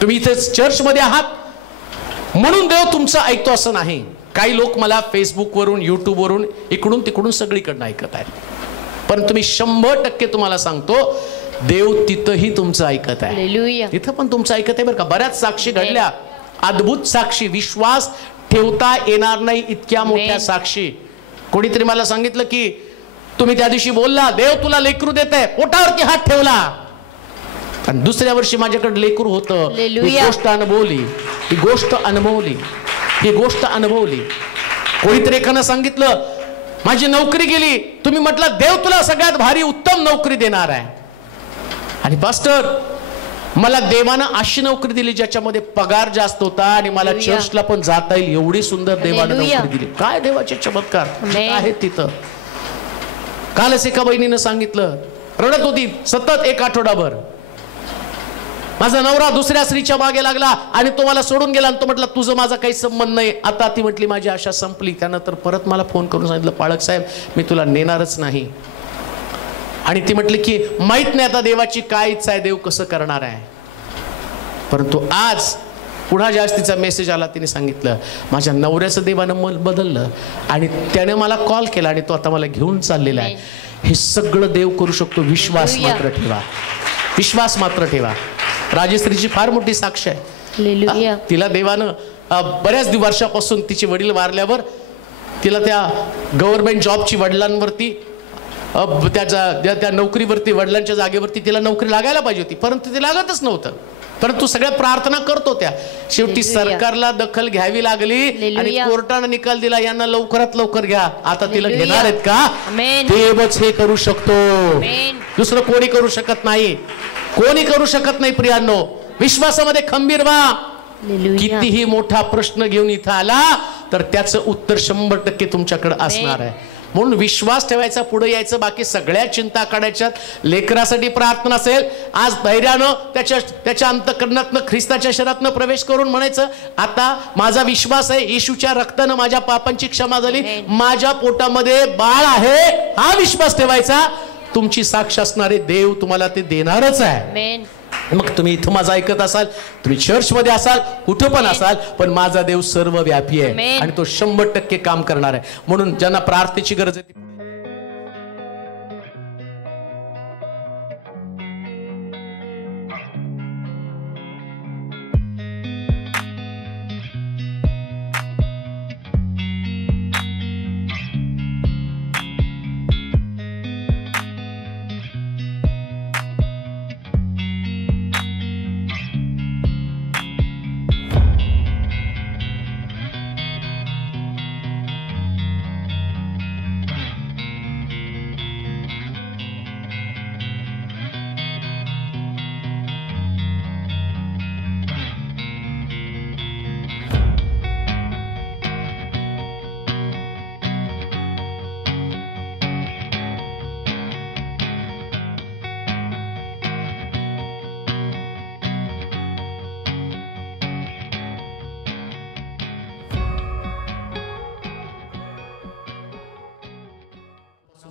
तुम्ही इथे चर्चमध्ये आहात म्हणून देव तुमचं ऐकतो असं नाही. काही लोक मला फेसबुकवरून, युट्यूबवरून, इकडून तिकडून सगळीकडनं ऐकत आहेत. पण तुम्ही 100% तुम्हाला सांगतो, देव तिथंही तुमचं ऐकत आहे. तिथं पण तुमचं ऐकत आहे बरं का. बऱ्याच साक्षी घडल्या, अद्भुत साक्षी, विश्वास ठेवता येणार नाही इतक्या मोठ्या साक्षी. कोणीतरी मला सांगितलं की तुम्ही त्या दिवशी बोलला देव तुला लेकरू देत आहे, पोटावरती हात ठेवला, आणि दुसऱ्या वर्षी माझ्याकडे लेकरू होतं. ही गोष्ट अनुभवली, ही गोष्ट अनुभवली, ही गोष्ट अनुभवली. कोणीतरी एकानं सांगितलं माझी नोकरी गेली, तुम्ही म्हटलं देव तुला सगळ्यात भारी उत्तम नोकरी देणार आहे. आणि पास्टर मला देवानं अशी नोकरी दिली ज्याच्यामध्ये पगार जास्त होता आणि मला चर्चला पण जाता येईल, एवढी सुंदर देवानं नोकरी दिली. काय देवाचे चमत्कार आहेत तिथं. कालच एका बहिणीनं सांगितलं, रडत होती सतत 1 आठवडाभर, माझा नवरा दुसऱ्या स्त्रीच्या मागे लागला आणि तो मला सोडून गेला. आणि तो म्हटला तुझं माझा काही संबंध नाही. आता ती म्हटली माझी आशा संपली. त्यानंतर परत मला फोन करून सांगितलं पाळक साहेब मी तुला नेणारच नाही. आणि ती म्हटली की माहित नाही आता देवाची काय इच्छा आहे, देव कसं करणार आहे. परंतु आज पुन्हा ज्यावेळेस तिचा मेसेज आला तिने सांगितलं माझ्या नवऱ्याचं देवानं मन बदललं आणि त्याने मला कॉल केला आणि तो आता मला घेऊन चाललेला आहे. हे सगळं देव करू शकतो. विश्वास मात्र ठेवा, विश्वास मात्र ठेवा. राजश्रीची फार मोठी साक्ष आहे. तिला देवानं बऱ्याच वर्षापासून तिचे वडील वारल्यावर तिला त्या गव्हर्नमेंट जॉबची वडिलांवरती त्या नोकरीवरती वडिलांच्या जागेवरती तिला नोकरी लागायला पाहिजे होती, परंतु ती लागतच नव्हतं. परंतु सगळ्या प्रार्थना करत होत्या. शेवटी सरकारला दखल घ्यावी लागली आणि कोर्टाने निकाल दिला यांना लवकरात लवकर घ्या. आता तिला घेणार आहेत का? देवच हे करू शकतो, दुसरं कोणी करू शकत नाही, कोणी करू शकत नाही. प्रियांनो विश्वासामध्ये खंबीर व्हा. कितीही मोठा प्रश्न घेऊन इथं आला तर त्याचं उत्तर 100% तुमच्याकडे असणार आहे. म्हणून विश्वास ठेवायचा, पुढे यायचं, बाकी सगळ्या चिंता काढायच्यात. लेकरासाठी प्रार्थना असेल, आज धैर्यानं त्याच्या अंतःकरणातनं ख्रिस्ताच्या शरीरातनं प्रवेश करून म्हणायचं आता माझा विश्वास आहे येशूच्या रक्तानं माझ्या पापांची क्षमा झाली, माझ्या पोटामध्ये बाळ आहे, हा विश्वास ठेवायचा. तुमची साक्ष असणारे देव तुम्हाला ते देणारच आहे. मग तुम्ही इथं माझं ऐकत असाल, तुम्ही चर्चमध्ये असाल, कुठं पण असाल, पण माझा देव सर्वव्यापी आहे आणि तो 100% काम करणार आहे. म्हणून ज्यांना प्रार्थनेची गरज आहे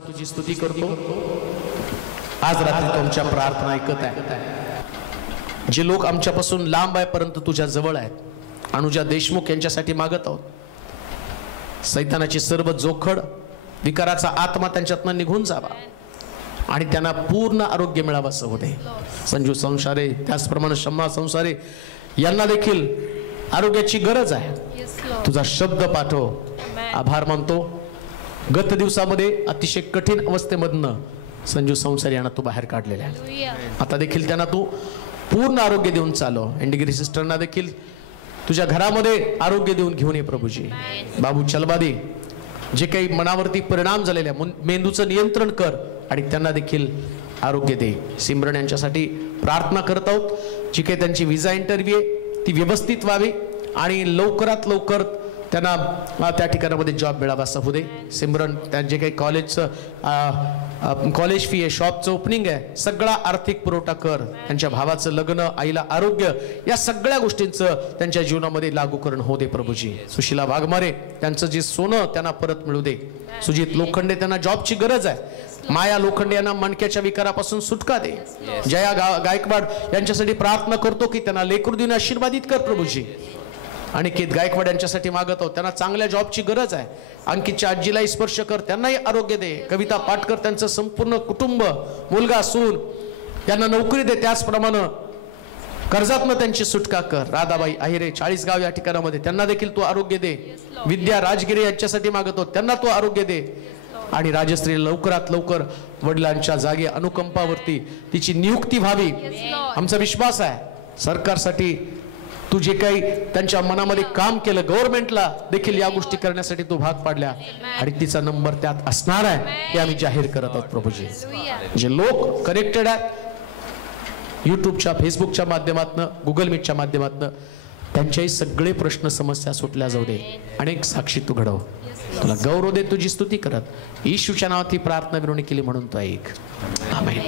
तुझी स्तुती करतो. आज रात्री तुमच्या प्रार्थना ऐकत आहे. जे लोक आमच्यापासून लांब आहे परंतु तुझ्या जवळ आहेत, अनुजा देशमुख यांच्यासाठी मागत आहोत. सैतानाची सर्व जोखड, विकाराचा आत्मा त्यांच्यातनं निघून जावा आणि त्यांना पूर्ण आरोग्य मिळावं असं होते. संजू संसारे, त्याचप्रमाणे शम्मा संसारे यांना देखील आरोग्याची गरज आहे. तुझा शब्द पाठव. आभार मानतो. गत दिवसामध्ये अतिशय कठीण अवस्थेमधनं संजू संसारी यांना तू बाहेर काढलेला आहे. आता देखील त्यांना तू पूर्ण आरोग्य देऊन चालव. एंडगिरी सिस्टरना देखील तुझ्या घरामध्ये आरोग्य देऊन घेऊन ये प्रभूजी. बाबू चलबादी जे काही मनावरती परिणाम झालेले मेंदूचं नियंत्रण कर आणि त्यांना देखील आरोग्य दे. सिमरन यांच्यासाठी प्रार्थना करत आहोत. जी काही त्यांची व्हिसा इंटरव्ह्यू आहे ती व्यवस्थित व्हावी आणि लवकरात लवकर त्यांना त्या ठिकाणामध्ये जॉब मिळावा असं होऊ दे. सिमरन त्या जे काही कॉलेज फी आहे, शॉपचं ओपनिंग आहे, सगळा आर्थिक पुरवठा कर. त्यांच्या भावाचं लग्न, आईला आरोग्य, या सगळ्या गोष्टींचं त्यांच्या जीवनामध्ये लागूकरण होऊ दे प्रभूजी. सुशीला वाघमारे त्यांचं जे सोनं त्यांना परत मिळू दे. सुजित लोखंडे त्यांना जॉबची गरज आहे. माया लोखंडे यांना मणक्याच्या विकारापासून सुटका दे. जया गायकवाड यांच्यासाठी प्रार्थना करतो की त्यांना लेकरू देऊन आशीर्वादित कर प्रभूजी. अनिकेत गायकवाड यांच्यासाठी मागत आहोत, त्यांना चांगल्या जॉबची गरज आहे. अंकितच्या आजीलाही स्पर्श कर, त्यांनाही आरोग्य दे. कविता पाटकर त्यांचं संपूर्ण कुटुंब, मुलगा, सून यांना नोकरी दे. त्याचप्रमाणे कर्जातनं त्यांची सुटका कर. राधाबाई आहिरे 40 गाव या ठिकाणामध्ये, त्यांना देखील तू आरोग्य दे. विद्या राजगिरे यांच्यासाठी मागत आहोत, त्यांना तू आरोग्य दे. आणि राजश्री लवकरात लवकर वडिलांच्या जागी अनुकंपावरती तिची नियुक्ती व्हावी. आमचा विश्वास आहे सरकारसाठी तू जे काही त्यांच्या मनामध्ये काम केलं, गव्हर्नमेंटला देखील या गोष्टी करण्यासाठी तू भाग पाडल्या आणि तिचा नंबर त्यात असणार आहे हे आम्ही जाहीर करत आहोत प्रभूजी. जे लोक कनेक्टेड आहेत युट्यूबच्या, फेसबुकच्या माध्यमातून, गुगल मीटच्या माध्यमातून, त्यांच्याही सगळे प्रश्न समस्या सुटल्या जाऊ दे. अनेक साक्षी तू घडव. तुला गौरव दे, तुझी स्तुती करत येशूच्या नावात ही प्रार्थना विनवणी केली म्हणून तो ऐक. आमेन.